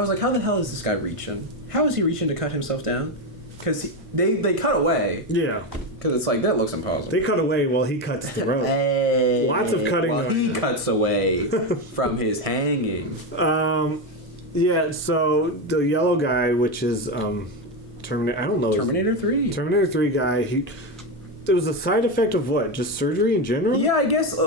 was like, how the hell is this guy reaching? How is he reaching to cut himself down? Because they cut away. Yeah. Because it's like, that looks impossible. They cut away while he cuts the rope. Lots of cutting. While he cuts away from his hanging. Yeah, so the yellow guy, which is Terminator, I don't know. Terminator 3. Terminator 3 guy, there was a side effect of what? Just surgery in general? Yeah, I guess...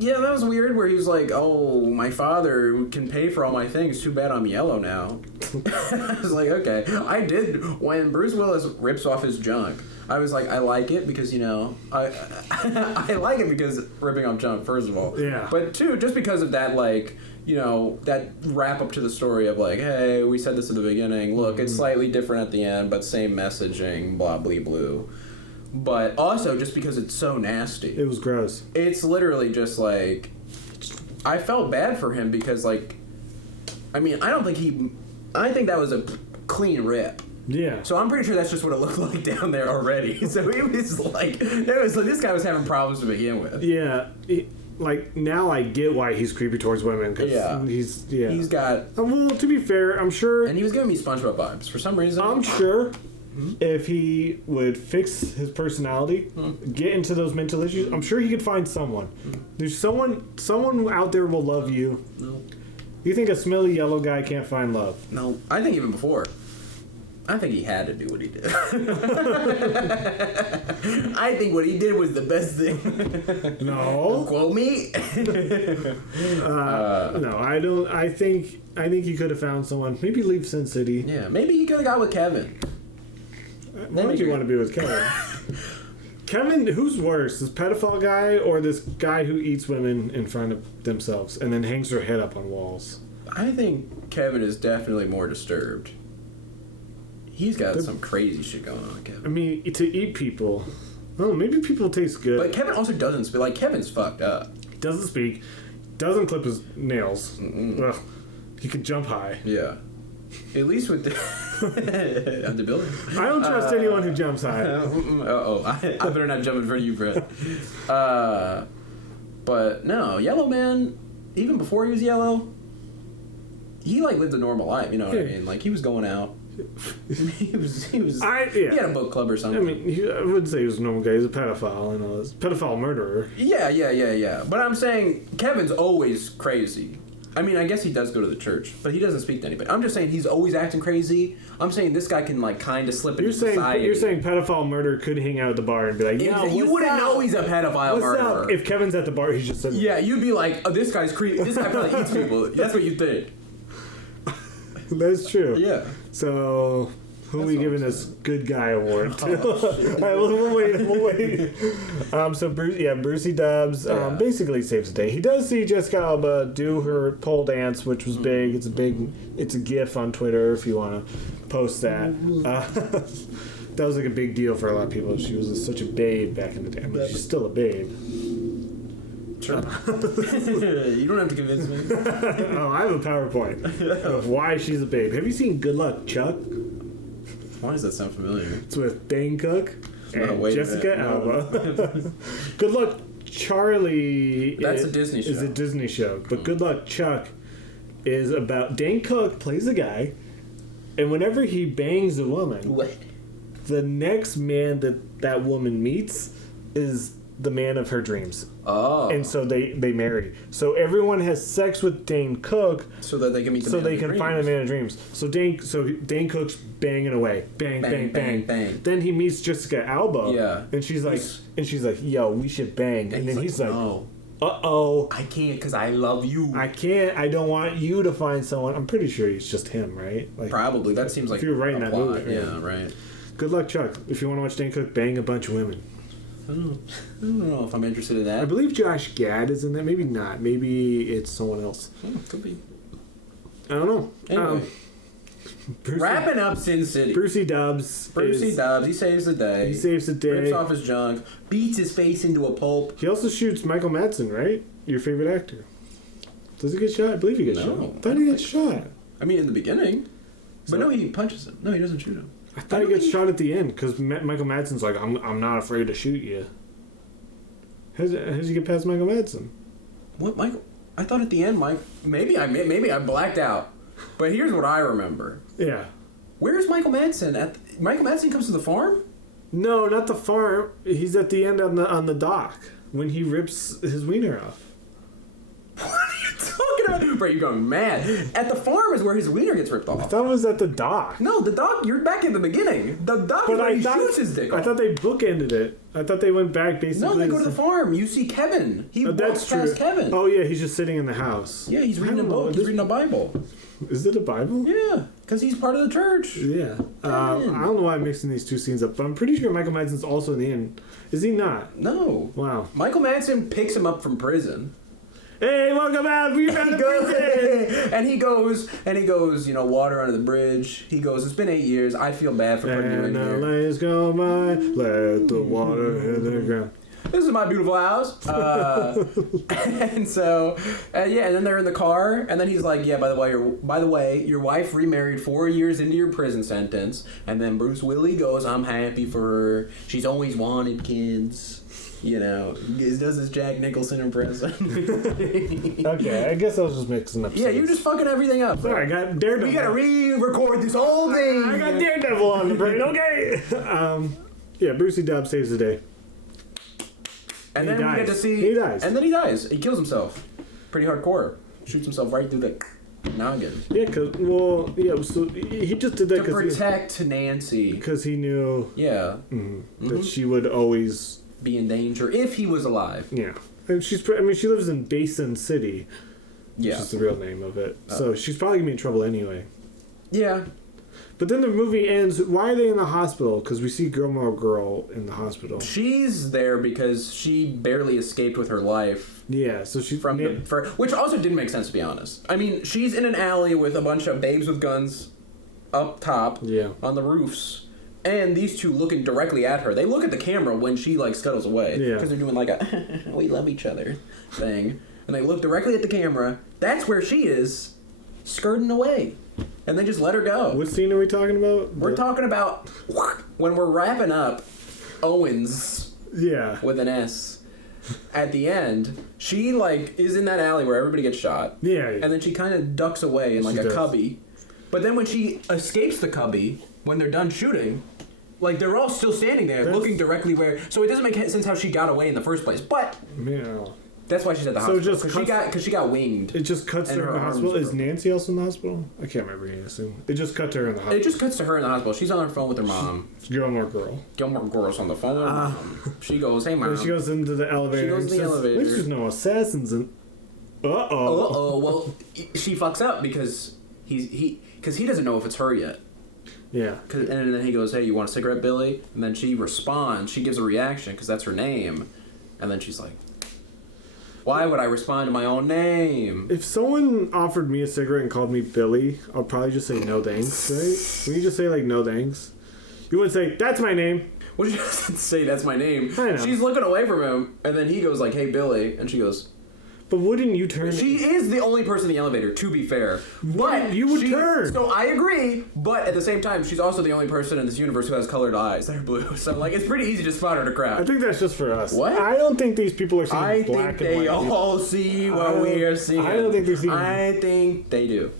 yeah, that was weird where he was like, "Oh, my father can pay for all my things. Too bad I'm yellow now." I was like, okay. I did. When Bruce Willis rips off his junk, I was like, I like it because, I like it because ripping off junk, first of all. Yeah. But two, just because of that, that wrap up to the story of hey, we said this at the beginning. Look, it's slightly different at the end, but same messaging, blah, blee, blue. But also just because it's so nasty. It was gross. It's literally just I felt bad for him because I think that was a clean rip. Yeah. So I'm pretty sure that's just what it looked like down there already. So it was this guy was having problems to begin with. Yeah. Now I get why he's creepy towards women. Cause he's got... Well, to be fair, I'm sure... And he was giving me SpongeBob vibes for some reason. I'm sure... If he would fix his personality, get into those mental issues, I'm sure he could find someone. There's someone out there will love you. No. You think a smelly yellow guy can't find love? No. I think even before. I think he had to do what he did. I think what he did was the best thing. No. Quote me. No, I don't. I think he could have found someone. Maybe leave Sin City. Yeah, maybe he could have got with Kevin. Why would you want to be with Kevin? Kevin, who's worse, this pedophile guy or this guy who eats women in front of themselves and then hangs their head up on walls? I think Kevin is definitely more disturbed. He's got some crazy shit going on, Kevin. I mean, to eat people. Oh, maybe people taste good. But Kevin also doesn't speak. Kevin's fucked up. Doesn't speak. Doesn't clip his nails. Ugh. He could jump high. Yeah. At least with the building. I don't trust anyone who jumps high. I better not jump in front of you, Brett. But no, Yellow Man, even before he was yellow, he lived a normal life, you know what I mean? He was going out. he had a book club or something. I mean, I wouldn't say he was a normal guy. He's a pedophile and all this. Pedophile murderer. Yeah. But I'm saying Kevin's always crazy. I mean, I guess he does go to the church, but he doesn't speak to anybody. I'm just saying he's always acting crazy. I'm saying this guy can kind of slip into society. You're saying pedophile murderer could hang out at the bar and be like, "Yeah, you wouldn't know he's a pedophile murderer." Up? If Kevin's at the bar, he's just sitting. Yeah, you'd be like, "Oh, this guy's creepy. This guy probably eats people." That's what you think. That's true. Yeah. So, Who are we giving this good guy award to? All right, we'll wait. So Brucey Dubs basically saves the day. He does see Jessica Alba do her pole dance, which was big. It's a GIF on Twitter if you want to post that. That was like a big deal for a lot of people. She was such a babe back in the day. I mean, she's still a babe. Sure. You don't have to convince me. Oh, I have a PowerPoint of why she's a babe. Have you seen Good Luck Chuck? Why does that sound familiar? It's with Dane Cook and wait a Jessica minute. Alba. Good Luck Charlie That's a Disney show. is a Disney show. But Good Luck Chuck is about Dane Cook plays a guy, and whenever he bangs a woman, the next man that woman meets is the man of her dreams. Oh. And so they marry. So everyone has sex with Dane Cook so that they can meet the so man they of can dreams. find the man of dreams. So Dane Cook's banging away. Bang, bang, bang, bang. Then he meets Jessica Alba. Yeah. And she's like, yo, we should bang. And then he's like, no. Uh-oh. I can't because I love you. I can't. I don't want you to find someone. I'm pretty sure he's just him, right? Like, Probably. That seems like if you're writing that plot. movie. Yeah, right. Good luck, Chuck. If you want to watch Dane Cook bang a bunch of women. I don't know if I'm interested in that. I believe Josh Gad is in that. Maybe not. Maybe it's someone else. Could be. I don't know. Anyway. Wrapping up Sin City. Brucey Dubs. He saves the day. He saves the day. Rips off his junk. Beats his face into a pulp. He also shoots Michael Madsen, right? Your favorite actor. Does he get shot? I believe he gets shot. I thought he gets shot. I mean, in the beginning. But no, he punches him. No, he doesn't shoot him. I thought he gets shot at the end because Michael Madsen's like, I'm not afraid to shoot you. How'd you get past Michael Madsen? What, Michael? I thought at the end, maybe I blacked out. But here's what I remember. Yeah. Where's Michael Madsen? Michael Madsen comes to the farm? No, not the farm. He's at the end on the dock when he rips his wiener off. What are you talking about? Bro, you're going mad. At the farm is where his wiener gets ripped I off. thought it was at the dock. No, the dock, you're back in the beginning. The dock is where he shoots his dick off. I thought they bookended it. I thought they went back basically. No, they go to the farm. You see Kevin. He walks that's past true. Kevin. Oh yeah, he's just sitting in the house. Yeah, he's reading a book. He's reading a Bible. Is it a Bible? Yeah, because he's part of the church. Yeah. I don't know why I'm mixing these two scenes up, but I'm pretty sure Michael Madsen's also in the end. Is he not? No. Wow. Michael Madsen picks him up from prison. Hey, welcome out. We found a prison. And he goes, water under the bridge. He goes, it's been 8 years. I feel bad for putting you in And the here. lanes go by. Let the water hit the ground. This is my beautiful house. And so, and then they're in the car, and then he's like, yeah, by the way, your wife remarried 4 years into your prison sentence. And then Bruce Willis goes, I'm happy for her. She's always wanted kids. You know, does this Jack Nicholson impression? Okay, I guess I was just mixing up. Yeah, you're just fucking everything up. Sorry, I got Daredevil. We gotta re-record this whole thing. I got Daredevil on the brain. Okay. Yeah, Brucey Dubs saves the day. And He then we dies. get to see. He dies. And then he dies. He kills himself. Pretty hardcore. Shoots himself right through the noggin. Yeah, so he just did that To protect Nancy. because he knew Yeah. that she would always Be in danger if he was alive. Yeah, and she lives in Basin City, which Yeah. is the real name of it. So she's probably gonna be in trouble anyway. Yeah. But then the movie ends. Why are they in the hospital? Because we see Gilmore Girl in the hospital. She's there because she barely escaped with her life. Yeah, so she's From which also didn't make sense, to be honest. I mean, she's in an alley with a bunch of babes with guns up top on the roofs. And these two looking directly at her. They look at the camera when she, scuttles away. Yeah. Because they're doing, a, we love each other thing. And they look directly at the camera. That's where she is, skirting away. And they just let her go. What scene are we talking about? We're talking about when we're wrapping up Owens with an S. At the end, she, is in that alley where everybody gets shot. Yeah. And then she kind of ducks away in, a cubby. But then when she escapes the cubby, when they're done shooting, they're all still standing there looking directly where... So it doesn't make sense how she got away in the first place. But that's why she's at the hospital. Because she got winged. It just cuts to her in the hospital. Is Nancy also in the hospital? I can't remember. It just cut to her in the hospital. It just cuts to her in the hospital. She's on her phone with her mom. Gilmore Girl. Gilmore Girl's on the phone with her mom. She goes, hey, Mom. She goes into the elevator. She goes to the elevator. At least there's no assassins in... Uh-oh. Well, she fucks up because he doesn't know if it's her yet. Yeah. And then he goes, hey, you want a cigarette, Billy? And then she responds. She gives a reaction because that's her name. And then she's like, why would I respond to my own name? If someone offered me a cigarette and called me Billy, I'll probably just say no thanks, right? When you just say, like, no thanks, you wouldn't say, that's my name. What did you say, that's my name? I know. She's looking away from him, and then he goes like, hey, Billy. And she goes... But wouldn't you turn... She is the only person in the elevator, to be fair. But you would turn. So I agree, but at the same time, she's also the only person in this universe who has colored eyes that are blue. So, like, it's pretty easy to spot her in a crowd. I think that's just for us. What? I don't think these people are seeing I black think and they white. all see what we are seeing. I don't think they're seeing... I think they do.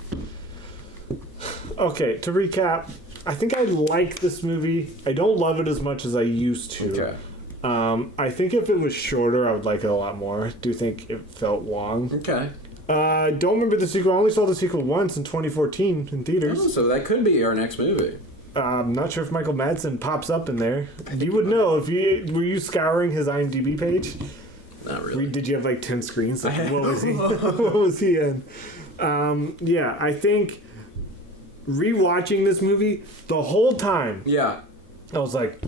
Okay, to recap, I think I like this movie. I don't love it as much as I used to. Okay. I think if it was shorter, I would like it a lot more. I do think it felt long. Okay. I don't remember the sequel. I only saw the sequel once in 2014 in theaters. Oh, so that could be our next movie. I'm not sure if Michael Madsen pops up in there. You would know if you were you scouring his IMDb page. Not really. Did you have like 10 screens? Like, what was he? What was he in? Yeah, I think rewatching this movie the whole time. Yeah. I was like,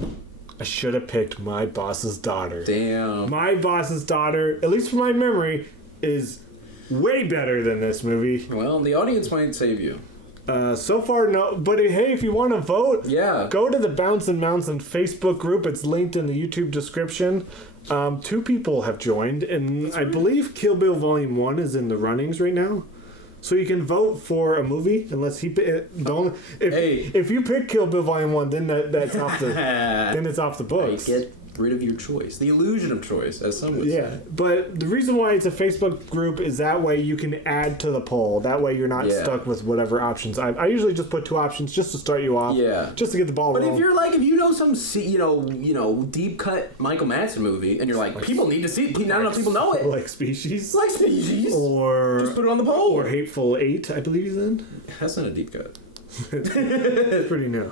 I should have picked My Boss's Daughter. Damn. My Boss's Daughter, at least from my memory, is way better than this movie. Well, the audience might save you. So far, no. But hey, if you want to vote, Yeah. go to the BouncinMouncin Facebook group. It's linked in the YouTube description. 2 people have joined, and I believe Kill Bill Volume 1 is in the runnings right now. So you can vote for a movie unless he don't. If you pick Kill Bill Volume 1, then that's off the then it's off the books. Get rid of your choice, the illusion of choice, as some would Yeah, say. but the reason why it's a Facebook group is that way you can add to the poll. That way you're not stuck with whatever options. I usually just put 2 options just to start you off. Yeah, just to get the ball rolling. But if you're like, if you know some, deep cut Michael Madsen movie, and you're like, people need to see it. Not enough people know it. Like Species. Like Species. Or just put it on the poll. Or Hateful Eight, I believe he's in. That's not a deep cut. It's pretty new.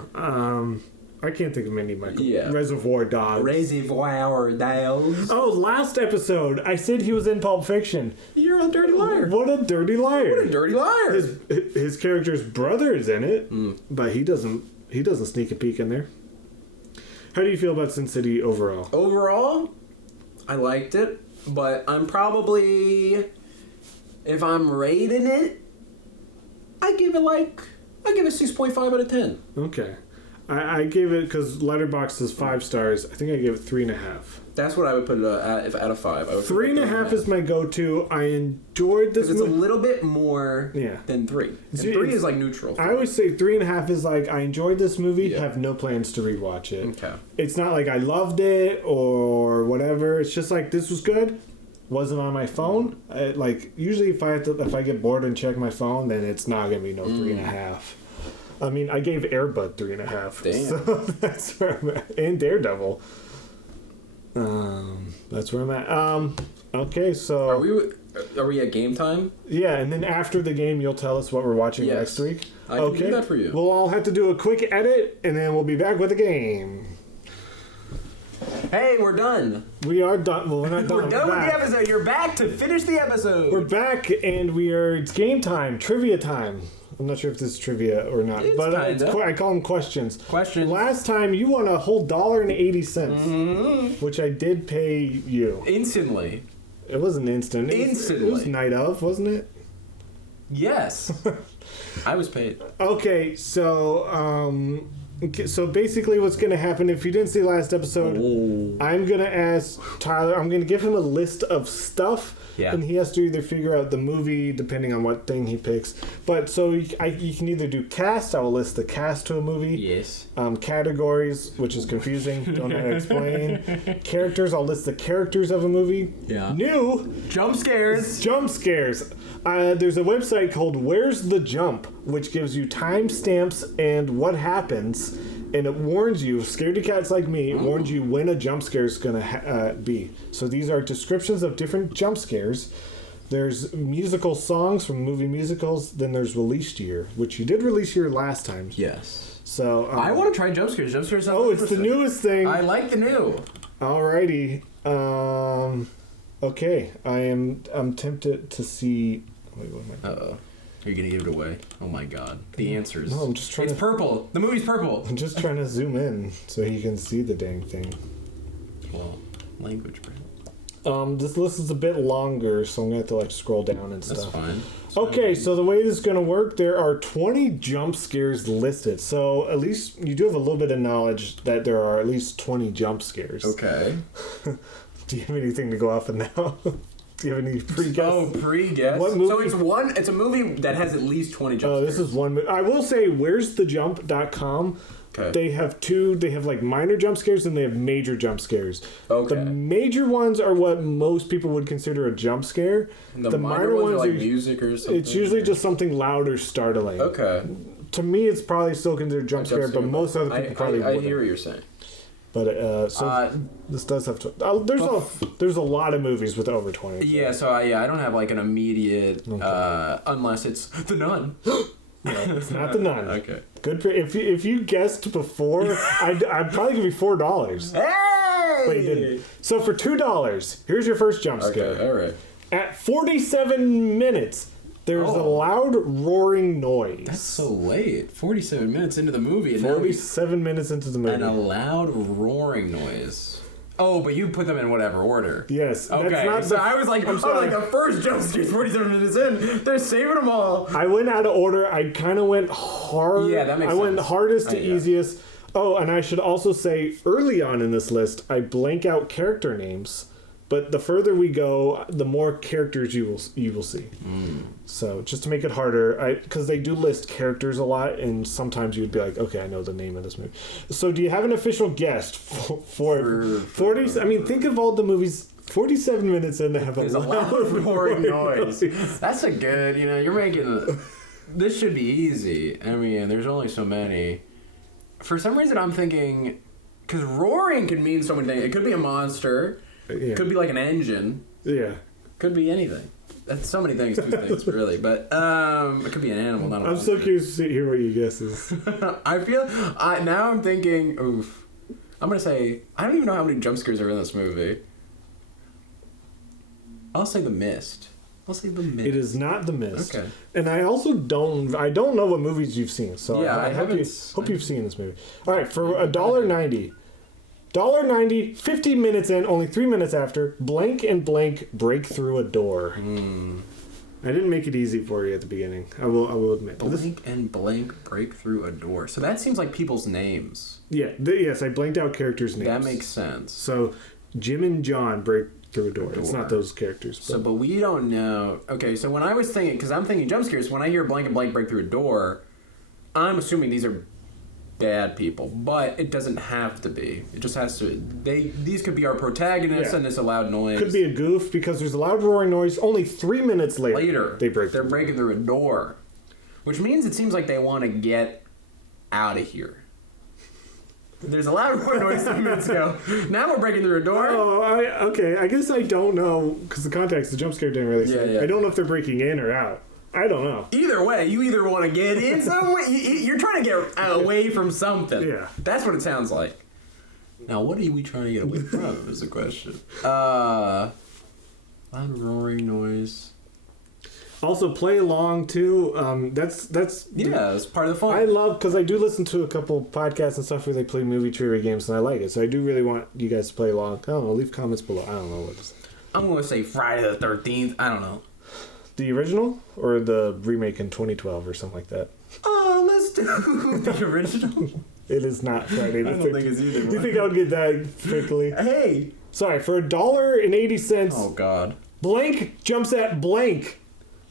I can't think of many Michael. Yeah. Reservoir Dogs. Reservoir Dogs. Oh, last episode, I said he was in Pulp Fiction. You're a dirty liar. What a dirty liar. What a dirty liar. His character's brother is in it, but he doesn't sneak a peek in there. How do you feel about Sin City overall? Overall, I liked it, but I'm probably, if I'm rating it, I give it 6.5 out of 10. Okay. I gave it, because Letterboxd is 5 stars, I think I gave it 3.5. That's what I would put it at, if out of 5. 3.5 is my go-to. I enjoyed this movie. It's movie. a little bit more than 3. And 3 is like neutral. I always say 3.5 is like, I enjoyed this movie, have no plans to rewatch it. Okay. It's not like I loved it or whatever. It's just like, this was good. Wasn't on my phone. Usually if I get bored and check my phone, then it's not going to be no 3.5. I mean, I gave Air Bud 3.5. Damn. So that's where I'm at. And Daredevil. That's where I'm at. Okay, so... Are we at game time? Yeah, and then after the game, you'll tell us what we're watching next week. I can do that for you. We'll all have to do a quick edit, and then we'll be back with the game. Hey, we're done. We are done. Well, we're not done. We're done with the episode. You're back to finish the episode. We're back, and it's game time, trivia time. I'm not sure if this is trivia or not, but I call them questions. Questions. Last time you won a whole $1.80, which I did pay you Instantly. It wasn't instant. It was night of, wasn't it? Yes. I was paid. Okay, so basically what's going to happen, if you didn't see last episode, I'm going to ask Tyler, I'm going to give him a list of stuff, and he has to either figure out the movie depending on what thing he picks. But so you can either do cast, I will list the cast to a movie. Yes. Categories, which is confusing, don't know how to explain. Characters, I'll list the characters of a movie. Yeah. New Jump scares. There's a website called Where's the Jump, which gives you timestamps and what happens, and it warns you, scaredy cats like me, it warns you when a jump scare is going to be. So these are descriptions of different jump scares. There's musical songs from movie musicals, then there's release year, which you did release year last time. Yes. So I want to try jump scares. Jump scares. It's the newest thing. I like the new. Alrighty. Okay. I'm tempted to see. Wait, what am I? Are you gonna give it away? Oh my god. The answers. No, I'm just trying It's purple. The movie's purple. I'm just trying to zoom in so you can see the dang thing. Well, language, bro. This list is a bit longer, so I'm gonna have to like scroll down and stuff. That's fine. Okay, so the way this is gonna work, there are 20 jump scares listed. So at least you do have a little bit of knowledge that there are at least 20 jump scares. Okay. Do you have anything to go off of now? Do you have any pre-guess? Oh, pre-guess? What movie? So it's a movie that has at least 20 jump scares. This is one. I will say, where'sthejump.com, Okay. they have like minor jump scares and they have major jump scares. Okay. The major ones are what most people would consider a jump scare. The minor ones are like music or something? It's usually just something loud or startling. Okay. To me, it's probably still considered jump scare, but most other people probably I wouldn't. hear what you're saying. But this does have there's a lot of movies with over 20. Yeah, so I don't have like an immediate unless it's The Nun. No, it's not The Nun. Okay. Good for if you guessed before, I'd probably give you $4. Hey! But you didn't. So for $2, here's your first jump scare. Okay, all right. At 47 minutes, there's a loud roaring noise. That's so late. 47 minutes into the movie. And 47 minutes into the movie. And a loud roaring noise. Oh, but you put them in whatever order. Yes. Okay. That's not I was like, the first jump scare 47 minutes in. They're saving them all. I went out of order. I kind of went hard. Yeah, that makes sense. I went hardest to easiest. Oh, and I should also say, early on in this list, I blank out character names. But the further we go, the more characters you will see. So just to make it harder, because they do list characters a lot, and sometimes you'd be like, okay, I know the name of this movie. So do you have an official guest for 40? I mean, think of all the movies. 47 minutes in, they have a loud roaring noise. That's a good. You're making. This should be easy. I mean, there's only so many. For some reason, I'm thinking, because roaring can mean so many things. It could be a monster. Yeah. Could be like an engine. Yeah. Could be anything. That's so many things, two things, really. But it could be an animal, not a monster. I'm so curious to hear what your guess is. Now I'm thinking, oof. I'm going to say, I don't even know how many jump scares are in this movie. I'll say The Mist. It is not The Mist. Okay. And I also don't know what movies you've seen. So yeah, I hope you've seen this movie. All right, for $1.90. $1.90, 50 minutes in, only 3 minutes after, blank and blank break through a door. I didn't make it easy for you at the beginning. I will admit. Blank and blank break through a door. So that seems like people's names. Yeah. Yes, I blanked out characters' names. That makes sense. So Jim and John break through a door. It's not those characters. But we don't know. Okay, so when I was thinking, because I'm thinking jump scares, when I hear blank and blank break through a door, I'm assuming these are bad people, but it doesn't have to be. It just has to. These could be our protagonists, and it's a loud noise. Could be a goof because there's a loud roaring noise. Only 3 minutes later, they're breaking through a door, which means it seems like they want to get out of here. There's a loud roaring noise 3 minutes ago. Now we're breaking through a door. Oh, okay. I guess I don't know because the context, the jump scare didn't really say. Yeah. I don't know if they're breaking in or out. I don't know. Either way, you either want to get in somewhere, you're trying to get away from something. Yeah. That's what it sounds like. Now, what are we trying to get away from is the question. Loud roaring noise. Also, play along, too. That's it's part of the fun. I love, because I do listen to a couple podcasts and stuff where they play movie trivia games, and I like it. So I do really want you guys to play along. I don't know. Leave comments below. I don't know what to say. I'm going to say Friday the 13th. I don't know. The original or the remake in 2012 or something like that? Oh, let's do the original. It is not Friday the 13th. I don't think it's either. Do you think I would get that quickly? Hey. Sorry, for $1.80. Oh, God. Blank jumps at blank.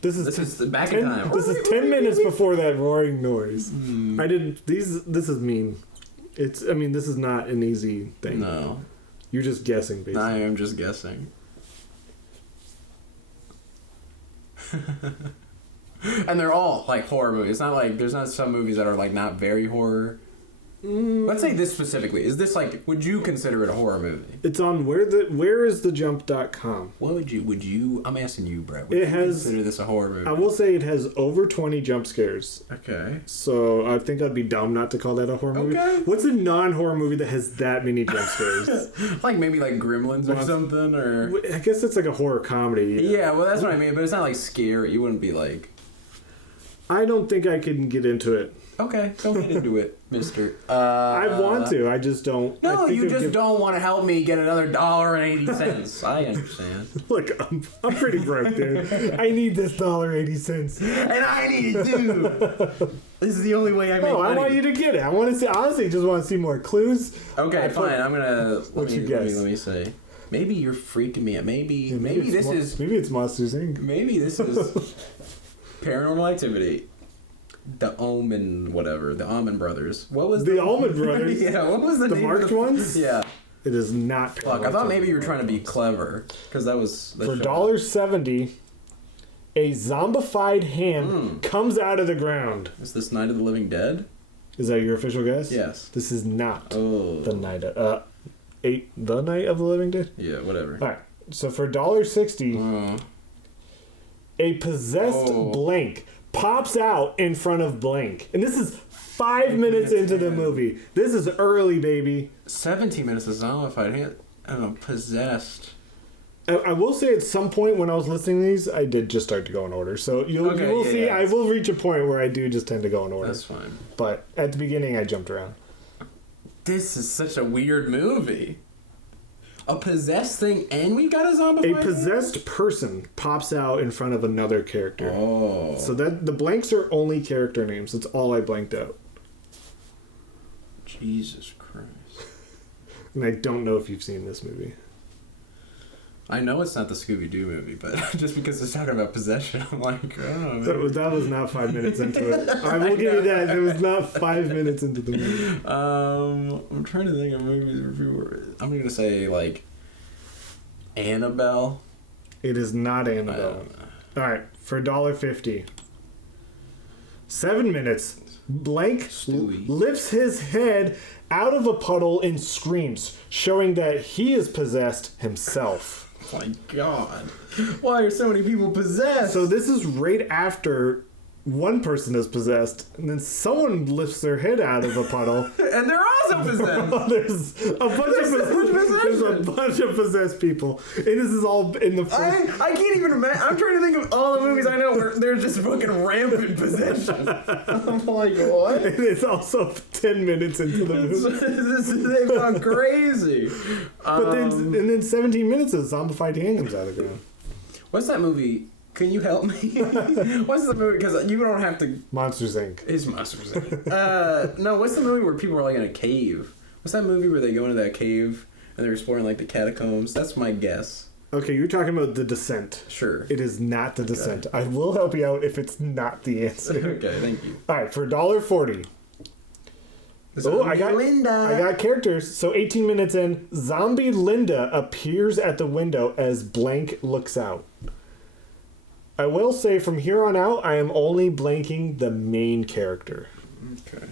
This is the back in time. This is 10 minutes before that roaring noise. This is mean. This is not an easy thing. No. You're just guessing, basically. I am just guessing. And they're all like horror movies. It's not like there's not some movies that are like not very horror. Let's say this specifically. Is this like, would you consider it a horror movie? It's on whereisthejump.com. What would you, I'm asking you, Brett. Would you consider this a horror movie? I will say it has over 20 jump scares. Okay. So I think I'd be dumb not to call that a horror movie. Okay. What's a non-horror movie that has that many jump scares? Like maybe like Gremlins or something, or... I guess it's like a horror comedy. Yeah, well that's what I mean, but it's not like scary. You wouldn't be like... I don't think I can get into it. Okay, don't get into it, mister. I want to. I just don't. No, I think you just don't want to help me get another $1.80. I understand. Look, I'm pretty broke, dude. I need this $1.80. And I need it too. This is the only way I make money. I want you to get it. I want to see. Honestly, just want to see more clues. Okay, fine. I'm gonna. What you guess? Let me say. Maybe you're freaking me out. Maybe it's Monsters Inc. Maybe this is Paranormal Activity. The Omen, whatever. The Almond Brothers. What was the Almond Brothers? Yeah, what was the name marked ones? Yeah. It is not. Fuck, I thought maybe you were trying to be clever. Because that was... For $1.70, a zombified hand comes out of the ground. Is this Night of the Living Dead? Is that your official guess? Yes. This is not the Night of... The Night of the Living Dead? Yeah, whatever. Alright, so for $1.60, a possessed blank pops out in front of blank. And this is 5 minutes into the movie. This is early, baby. 17 minutes of zombified hand. I don't know, possessed. I will say at some point when I was listening to these, I did just start to go in order. So you will see, yeah. I will reach a point where I do just tend to go in order. That's fine. But at the beginning, I jumped around. This is such a weird movie. A possessed thing, and we got a zombie. A possessed person pops out in front of another character. Oh. So that the blanks are only character names. That's all I blanked out. Jesus Christ. And I don't know if you've seen this movie. I know it's not the Scooby-Doo movie, but just because it's talking about possession, I'm like, oh. That was not 5 minutes into it. I will give you that. It was not 5 minutes into the movie. I'm trying to think of movies where I'm going to say, like, Annabelle. It is not Annabelle. All right, for $1.50. 7 minutes. Blank lifts his head out of a puddle and screams, showing that he is possessed himself. Oh my God. Why are so many people possessed? So this is right after one person is possessed, and then someone lifts their head out of a puddle. And they're also possessed. There's a bunch of possessed people. And this is all in the... I can't even imagine. I'm trying to think of all the movies I know where there's just fucking rampant possession. I'm like, what? And it's also 10 minutes into the movie. They've gone crazy. But then 17 minutes of zombified hand comes out of the ground. What's that movie? Can you help me? What's the movie? Because you don't have to... Monsters, Inc. It's Monsters, Inc. No, what's the movie where people are like in a cave? What's that movie where they go into that cave and they're exploring like the catacombs? That's my guess. Okay, you're talking about The Descent. Sure. It is not The Descent. I will help you out if it's not the answer. Okay, thank you. All right, for $1.40. I got characters. So 18 minutes in, Zombie Linda appears at the window as blank looks out. I will say from here on out, I am only blanking the main character. Okay.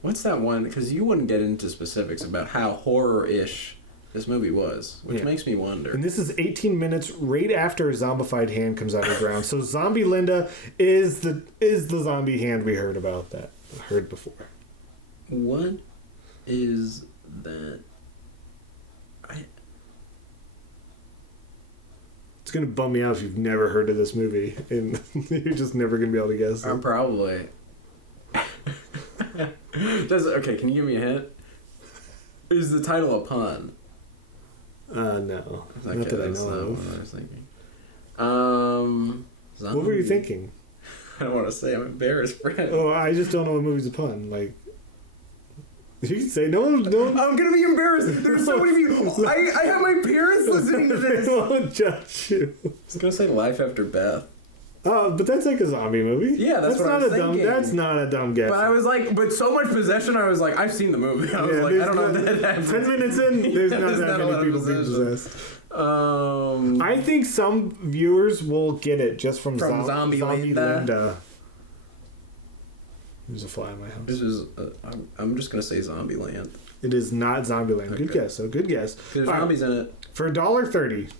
What's that one? Because you wouldn't get into specifics about how horror-ish this movie was, which makes me wonder. And this is 18 minutes right after a zombified hand comes out of the ground. So Zombie Linda is the zombie hand we heard before. What is that? It's going to bum me out if you've never heard of this movie, and you're just never going to be able to guess it. I'm probably. Okay, can you give me a hint? Is the title a pun? No. Okay, not that I know not of. what I was thinking. What were you thinking? I don't want to say. I'm embarrassed, Brent. Oh, I just don't know what movie's a pun. Like, you can say no. I'm gonna be embarrassed. There's so many people. I have my parents listening to this. They won't judge you. I was gonna say Life After Beth. But that's like a zombie movie. Yeah, that's what I was thinking. That's not a dumb guess. But I was like, so much possession. I was like, I've seen the movie. I was like, I don't know if that happened. 10 minutes in, there's not that many people being possessed. I think some viewers will get it just from Zombie Linda. There's a fly in my house. This is. I'm just gonna say Zombieland. It is not Zombieland. Okay. Good guess. So good guess. There's zombies in it. For $1.30,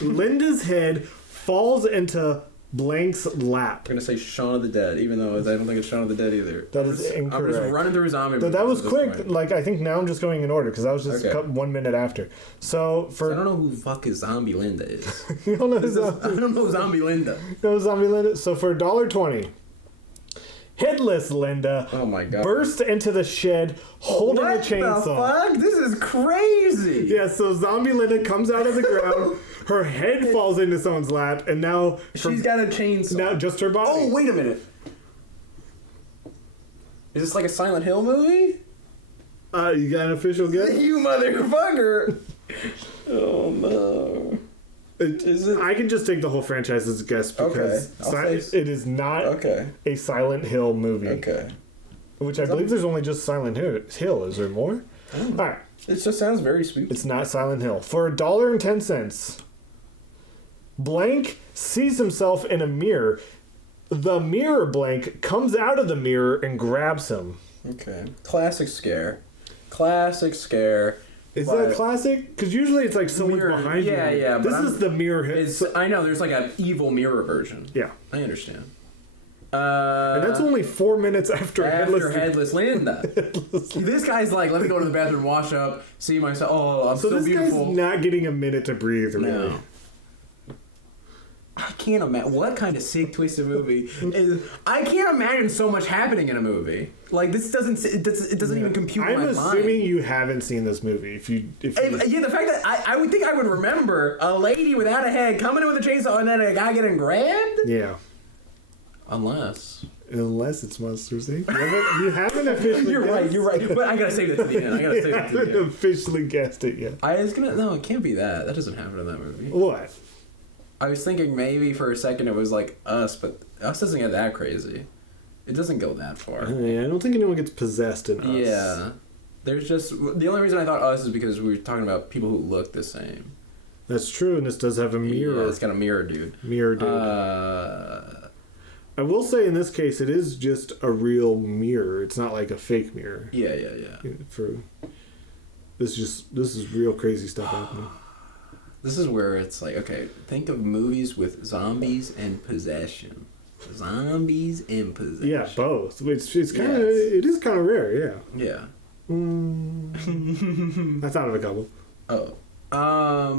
Linda's head falls into Blank's lap. I'm gonna say Shaun of the Dead, even though I don't think it's Shaun of the Dead either. That is incorrect. I'm just running through zombie movies. That was quick. Like, I think now I'm just going in order because that was just 1 minute after. So I don't know who the fuck is Zombie Linda is. You don't know I don't know Zombie Linda. No Zombie Linda. So for $1.20, Headless Linda oh my God. burst into the shed holding a chainsaw. What the fuck? This is crazy. Yeah, so Zombie Linda comes out of the ground, her head falls into someone's lap, and now... She's got a chainsaw. Now just her body. Oh, wait a minute. Is this like a Silent Hill movie? You got an official guess? You motherfucker. Oh no. Is it? I can just take the whole franchise as a guess because it is not a Silent Hill movie. Okay. Which I believe there's only just Silent Hill. Is there more? All right. It just sounds very spooky. It's not Silent Hill. For $1.10, Blank sees himself in a mirror. The mirror Blank comes out of the mirror and grabs him. Okay. Classic scare. Classic scare. Is that classic? Because usually it's like someone behind you. Yeah. This is the mirror hit. I know, there's like an evil mirror version. Yeah. I understand. And that's only 4 minutes after Headless Linda. This guy's like, let me go to the bathroom and wash up, see myself. Oh, I'm so beautiful. So this guy's not getting a minute to breathe, really. No. I can't imagine what kind of sick twisted movie is. I can't imagine so much happening in a movie. Like this doesn't even compute in my mind. I'm assuming you haven't seen this movie. If you the fact that I would think I would remember a lady without a head coming in with a chainsaw and then a guy getting grabbed. Yeah. Unless it's Monsters Inc. You haven't officially. You're right. But I gotta save it to the end. You haven't officially guessed it yet. No, it can't be that. That doesn't happen in that movie. What? I was thinking maybe for a second it was like Us, but Us doesn't get that crazy. It doesn't go that far. Yeah, I don't think anyone gets possessed in Us. Yeah. There's just... The only reason I thought Us is because we were talking about people who look the same. That's true, and this does have a mirror. Yeah, it's got a mirror, dude. Mirror, dude. I will say in this case, it is just a real mirror. It's not like a fake mirror. Yeah. This is real crazy stuff happening. This is where it's like, okay, think of movies with zombies and possession. Zombies and possession. Yeah, both. It's kind of it is kind of rare. Yeah. Yeah. I thought of a couple. Oh. I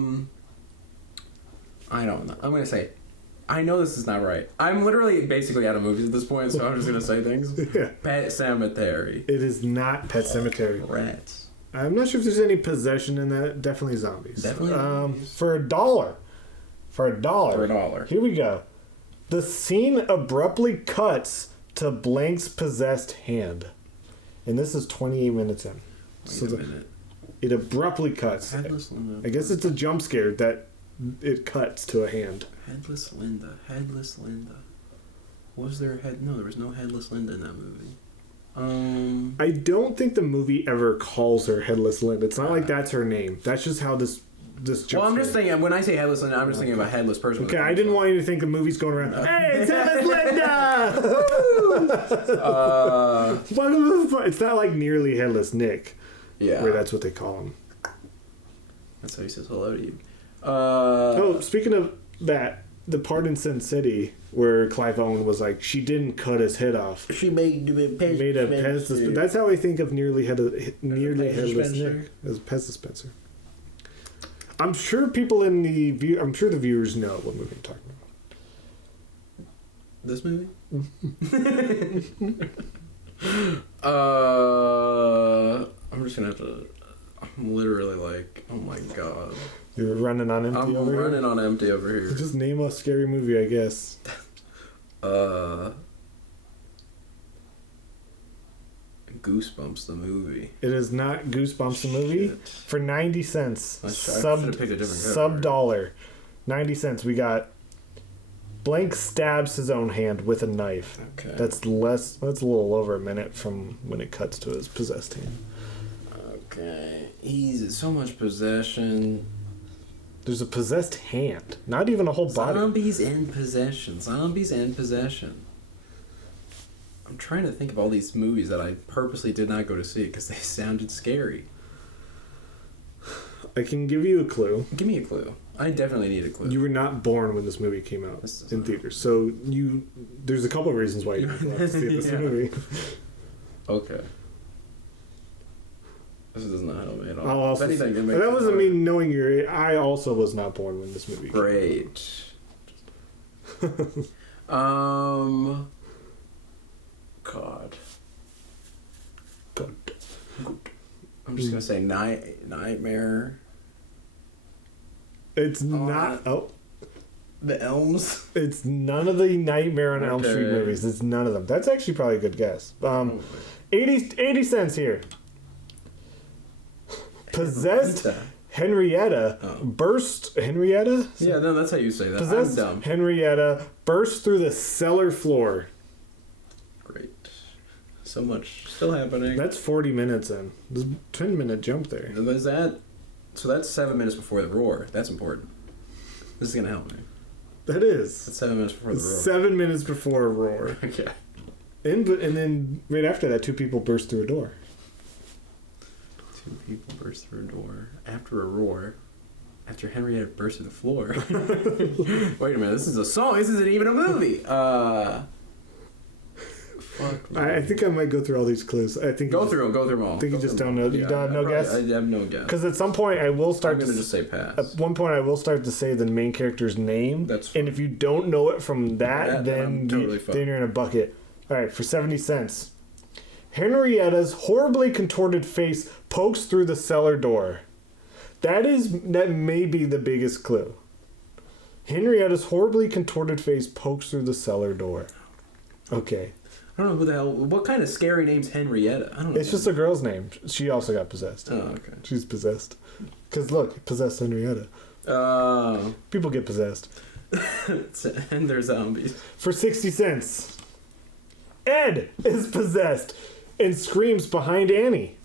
don't know. I'm gonna say, I know this is not right. I'm literally basically out of movies at this point, so I'm just gonna say things. Yeah. Pet Sematary. It is not Pet Sematary. Rats. I'm not sure if there's any possession in that. Definitely zombies. Definitely zombies. For $1. For $1. Here we go. The scene abruptly cuts to Blank's possessed hand. And this is 28 minutes in. Wait a minute. It abruptly cuts. I guess it's a jump scare that it cuts to a hand. Headless Linda. Was there a head? No, there was no Headless Linda in that movie. I don't think the movie ever calls her Headless Linda. It's not like that's her name. That's just how this jump. Well, I'm just thinking, when I say Headless Linda, I'm just thinking of a headless person. Okay, I didn't want you to think the movie's going around. Hey, it's Headless Linda! It's not like Nearly Headless Nick. Yeah. Where that's what they call him. That's how he says hello to you. Speaking of that, the part in Sin City where Clive Owen was like, she didn't cut his head off. She made a pest dispenser. That's how I think of Nearly Headless Nick as a pest dispenser. I'm sure people in the the viewers know what movie I'm talking about. This movie? I'm just gonna have to. I'm literally like, oh my god. You're running on empty over here? I'm running on empty over here. Just name a scary movie, I guess. Goosebumps the movie. It is not Goosebumps the movie. Shit. For 90 cents. I should have picked a different $1. 90 cents. We got Blank stabs his own hand with a knife. Okay. That's a little over a minute from when it cuts to his possessed hand. Okay. He's so much possession. There's a possessed hand. Not even a whole body. Zombies and possession. I'm trying to think of all these movies that I purposely did not go to see because they sounded scary. I can give you a clue. Give me a clue. I definitely need a clue. You were not born when this movie came out in theaters, so there's a couple of reasons why you didn't go out to see this movie. Okay. This does not help me at all. I'll also if anything, that wasn't me knowing your age. I also was not born when this movie came out. Great. God. Good. I'm just gonna say Nightmare. It's not. Oh. The Elms. It's none of the Nightmare on Elm Street movies. It's none of them. That's actually probably a good guess. 80 cents here. Possessed Henrietta burst. Henrietta? Yeah, no, that's how you say that. Possessed I'm dumb. Henrietta burst through the cellar floor. Great. So much still happening. That's 40 minutes in. There's a 10-minute jump there. There's that. So that's 7 minutes before the roar. That's important. This is gonna help me. That is. That's 7 minutes before the roar. 7 minutes before a roar. Okay. And then right after that, 2 people burst through a door. 2 people burst through a door after a roar. After Henrietta burst through the floor. Wait a minute, this is a song. This isn't even a movie. Fuck. I think I might go through all these clues. I think go through them all. I think you just don't know. You don't have no guess? I have no guess. Because at some point I will start I'm going to just say pass. At one point I will start to say the main character's name. That's fine. And if you don't know it from that, then totally then you're in a bucket. All right, for 70 cents. Henrietta's horribly contorted face pokes through the cellar door. That may be the biggest clue. Henrietta's horribly contorted face pokes through the cellar door. Okay. I don't know who the hell. What kind of scary name's Henrietta? I don't know. It's just a girl's name. She also got possessed. Oh, okay. She's possessed. Because look, possessed Henrietta. People get possessed. And they're zombies. For 60 cents. Ed is possessed and screams behind Annie.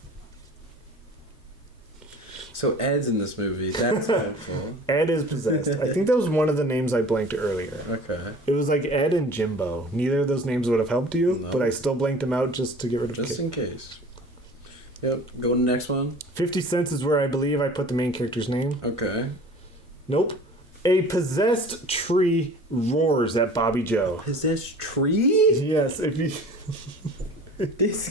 So Ed's in this movie. That's helpful. Ed is possessed. I think that was one of the names I blanked earlier. Okay. It was like Ed and Jimbo. Neither of those names would have helped you, No. but I still blanked them out just to get rid of Just Kid. in case. Yep. Go to the next one. 50 cents is where I believe I put the main character's name. Okay. Nope. A possessed tree roars at Bobby Joe. Possessed tree? Yes, if you...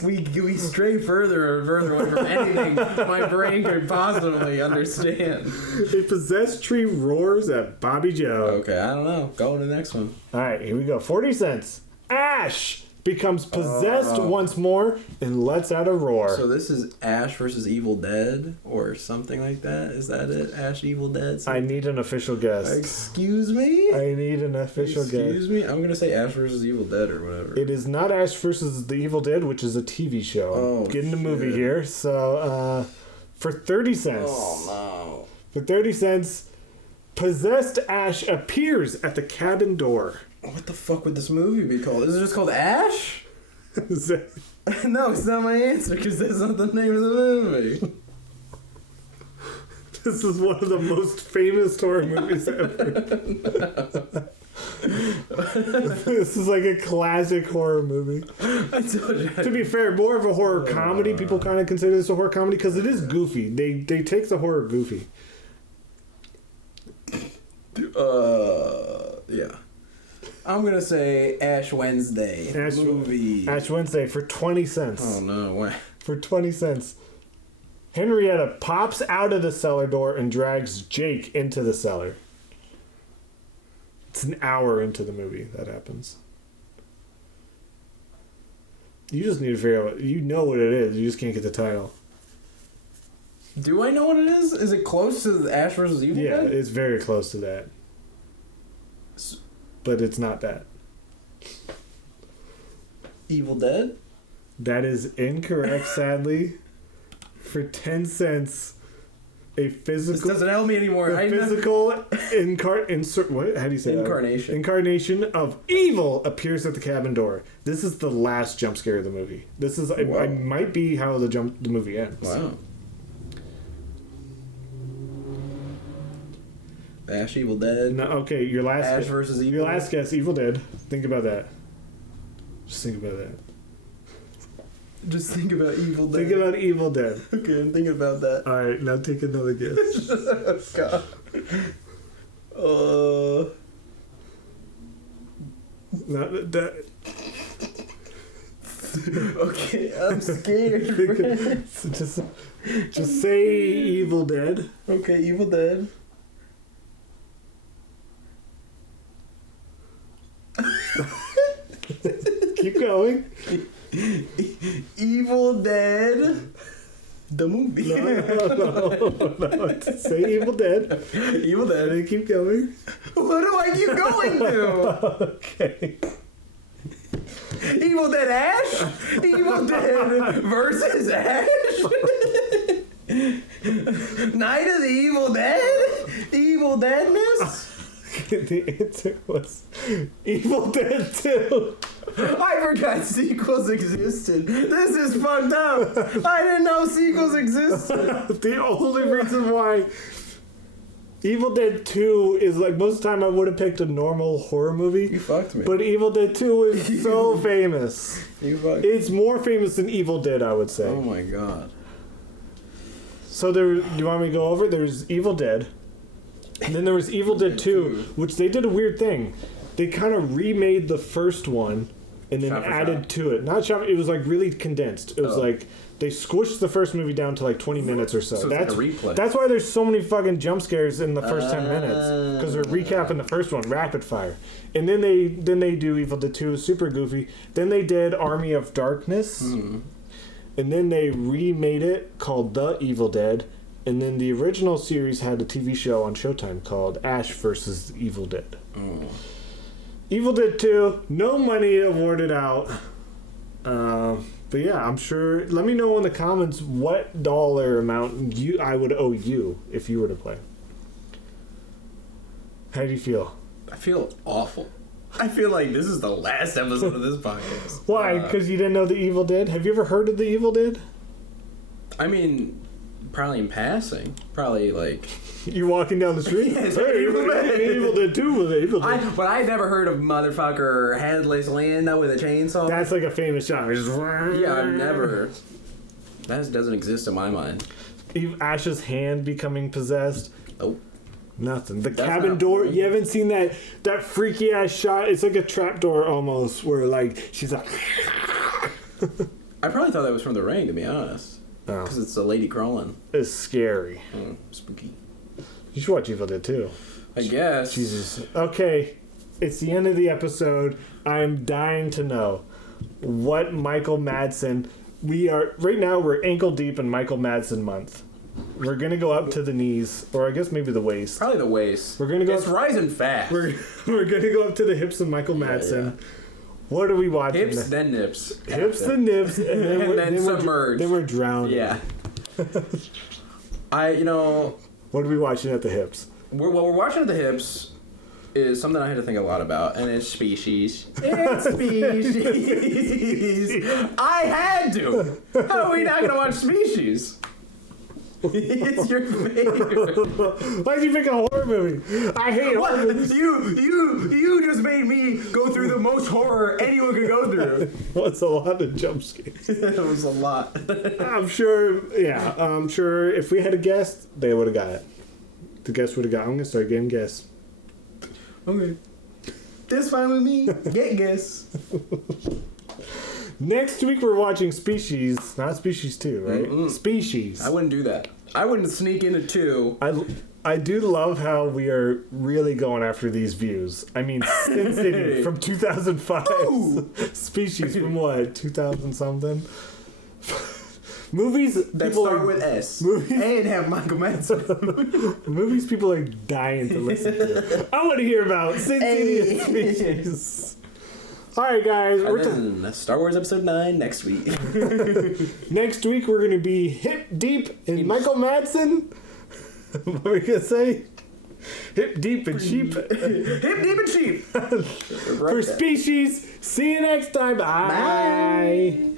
We stray further and further away from anything my brain could possibly understand. A possessed tree roars at Bobby Joe. Okay, I don't know. Go to the next one. Alright, here we go. 40 cents. Ash becomes possessed once more and lets out a roar. So this is Ash versus Evil Dead or something like that? Is that it? Ash Evil Dead? I need an official guess. Excuse me? I need an official guess. Excuse me? I'm going to say Ash versus Evil Dead or whatever. It is not Ash versus the Evil Dead, which is a TV show. Oh, I'm getting the movie shit. here. So, for 30 cents. Oh, For 30 cents, possessed Ash appears at the cabin door. no. What the fuck would this movie be called? Is it just called Ash? Is that- No, it's not my answer because that's not the name of the movie. This is one of the most famous horror movies ever. This is like a classic horror movie. I told you. To be fair, more of a horror comedy. People kind of consider this a horror comedy because it is goofy. They take the horror goofy. Yeah. I'm gonna say Ash Wednesday movie. Ash Wednesday for 20 cents. Oh no! What? For 20 cents. Henrietta pops out of the cellar door and drags Jake into the cellar. It's an hour into the movie that happens. You just need to figure out... You know what it is. You just can't get the title. Do I know what it is? Is it close to Ash vs. Evil Yeah, Dead? it's very close to that. But it's not that. Evil Dead? That is incorrect, sadly. For 10 cents, a physical... This doesn't help me anymore. The physical what? How do you say Incarnation. that? Incarnation of evil appears at the cabin door. This is the last jump scare of the movie. This is Wow. it might be how the movie ends. Wow. Ash Evil Dead. No, okay, your last Ash versus Evil. Your last guess, Evil Dead. Think about that. Just think about that. Just think about Evil Dead. Think about Evil Dead. Okay, I'm thinking about that. All right, now take another guess. God. Not that. Okay, I'm scared. Just say Evil Dead. Okay, Evil Dead. Keep going. Evil Dead. The movie. No. Say Evil Dead. Evil Dead. And then keep going. What do I keep going to? Okay. Evil Dead Ash? Evil Dead versus Ash? Night of the Evil Dead? Evil Deadness? The answer was Evil Dead 2. I forgot sequels existed. This is fucked up. I didn't know sequels existed. The only reason why Evil Dead 2 is like, most of the time I would have picked a normal horror movie. You fucked me. But Evil Dead 2 is so famous. You fucked me. It's more famous than Evil Dead, I would say. Oh my god. So do you want me to go over? There's Evil Dead. And then there was Evil Dead 2, which they did a weird thing. They kind of remade the first one and then added to it. Not shot, it was like really condensed. It was like they squished the first movie down to like 20 minutes or so. So it's like a replay. That's why there's so many fucking jump scares in the first 10 minutes, because they're recapping the first one rapid fire. And then they do Evil Dead 2, super goofy. Then they did Army of Darkness. And then they remade it called The Evil Dead. And then the original series had a TV show on Showtime called Ash vs. Evil Dead. Evil Dead 2, no money awarded out. But yeah, I'm sure. Let me know in the comments what dollar amount I would owe you if you were to play. How do you feel? I feel awful. I feel like this is the last episode of this podcast. Why? Because you didn't know the Evil Dead? Have you ever heard of the Evil Dead? I mean, probably in passing. Probably like... You walking down the street? Yes, hey, Evil Dead 2 was Evil Dead. But I've never heard of motherfucker Headless Lando with a chainsaw. That's like a famous shot. Yeah, I've never... That doesn't exist in my mind. Ash's hand becoming possessed. Oh. Nothing. The cabin door. You haven't seen that freaky ass shot? It's like a trap door almost, where like she's like... I probably thought that was from The Ring, to be honest. Because it's a lady crawling. It's scary. Spooky. You should watch Evil Dead 2. I guess. Jesus. Okay, it's the end of the episode. I'm dying to know what Michael Madsen... Right now we're ankle deep in Michael Madsen month. We're gonna go up to the knees, or I guess maybe the waist. Probably the waist. We're gonna go. It's rising fast. We're gonna go up to the hips of Michael Madsen. Yeah. What are we watching? Hips, then nips. Hips, then nips, and then submerged. Then we're drowning. Yeah. What are we watching at the hips? What we're watching at the hips is something I had to think a lot about, and it's Species. It's Species. I had to. How are we not gonna watch Species? It's your favorite. Why'd you pick a horror movie? I hate horror movies. You just made me go through the most horror anyone could go through. Well, it's a lot of jump scares. It was a lot. I'm sure if we had a guest, they would have got it. The guest would have got it. I'm going to start getting guests. Okay. That's fine with me. Get guests. Next week we're watching Species, not Species 2, right? Mm-mm. Species. I wouldn't do that. I wouldn't sneak into 2. I do love how we are really going after these views. I mean, Sin City from 2005. Ooh. Species from what, 2000 something? Movies that start with S. And have Michael Madsen. Movies people are dying to listen to. I want to hear about Sin City and Species. Alright guys, we're Star Wars Episode 9 next week. Next week we're going to be hip deep in Michael Madsen. What are we going to say? Hip deep and cheap. Hip deep and cheap. For Species. See you next time. Bye. Bye.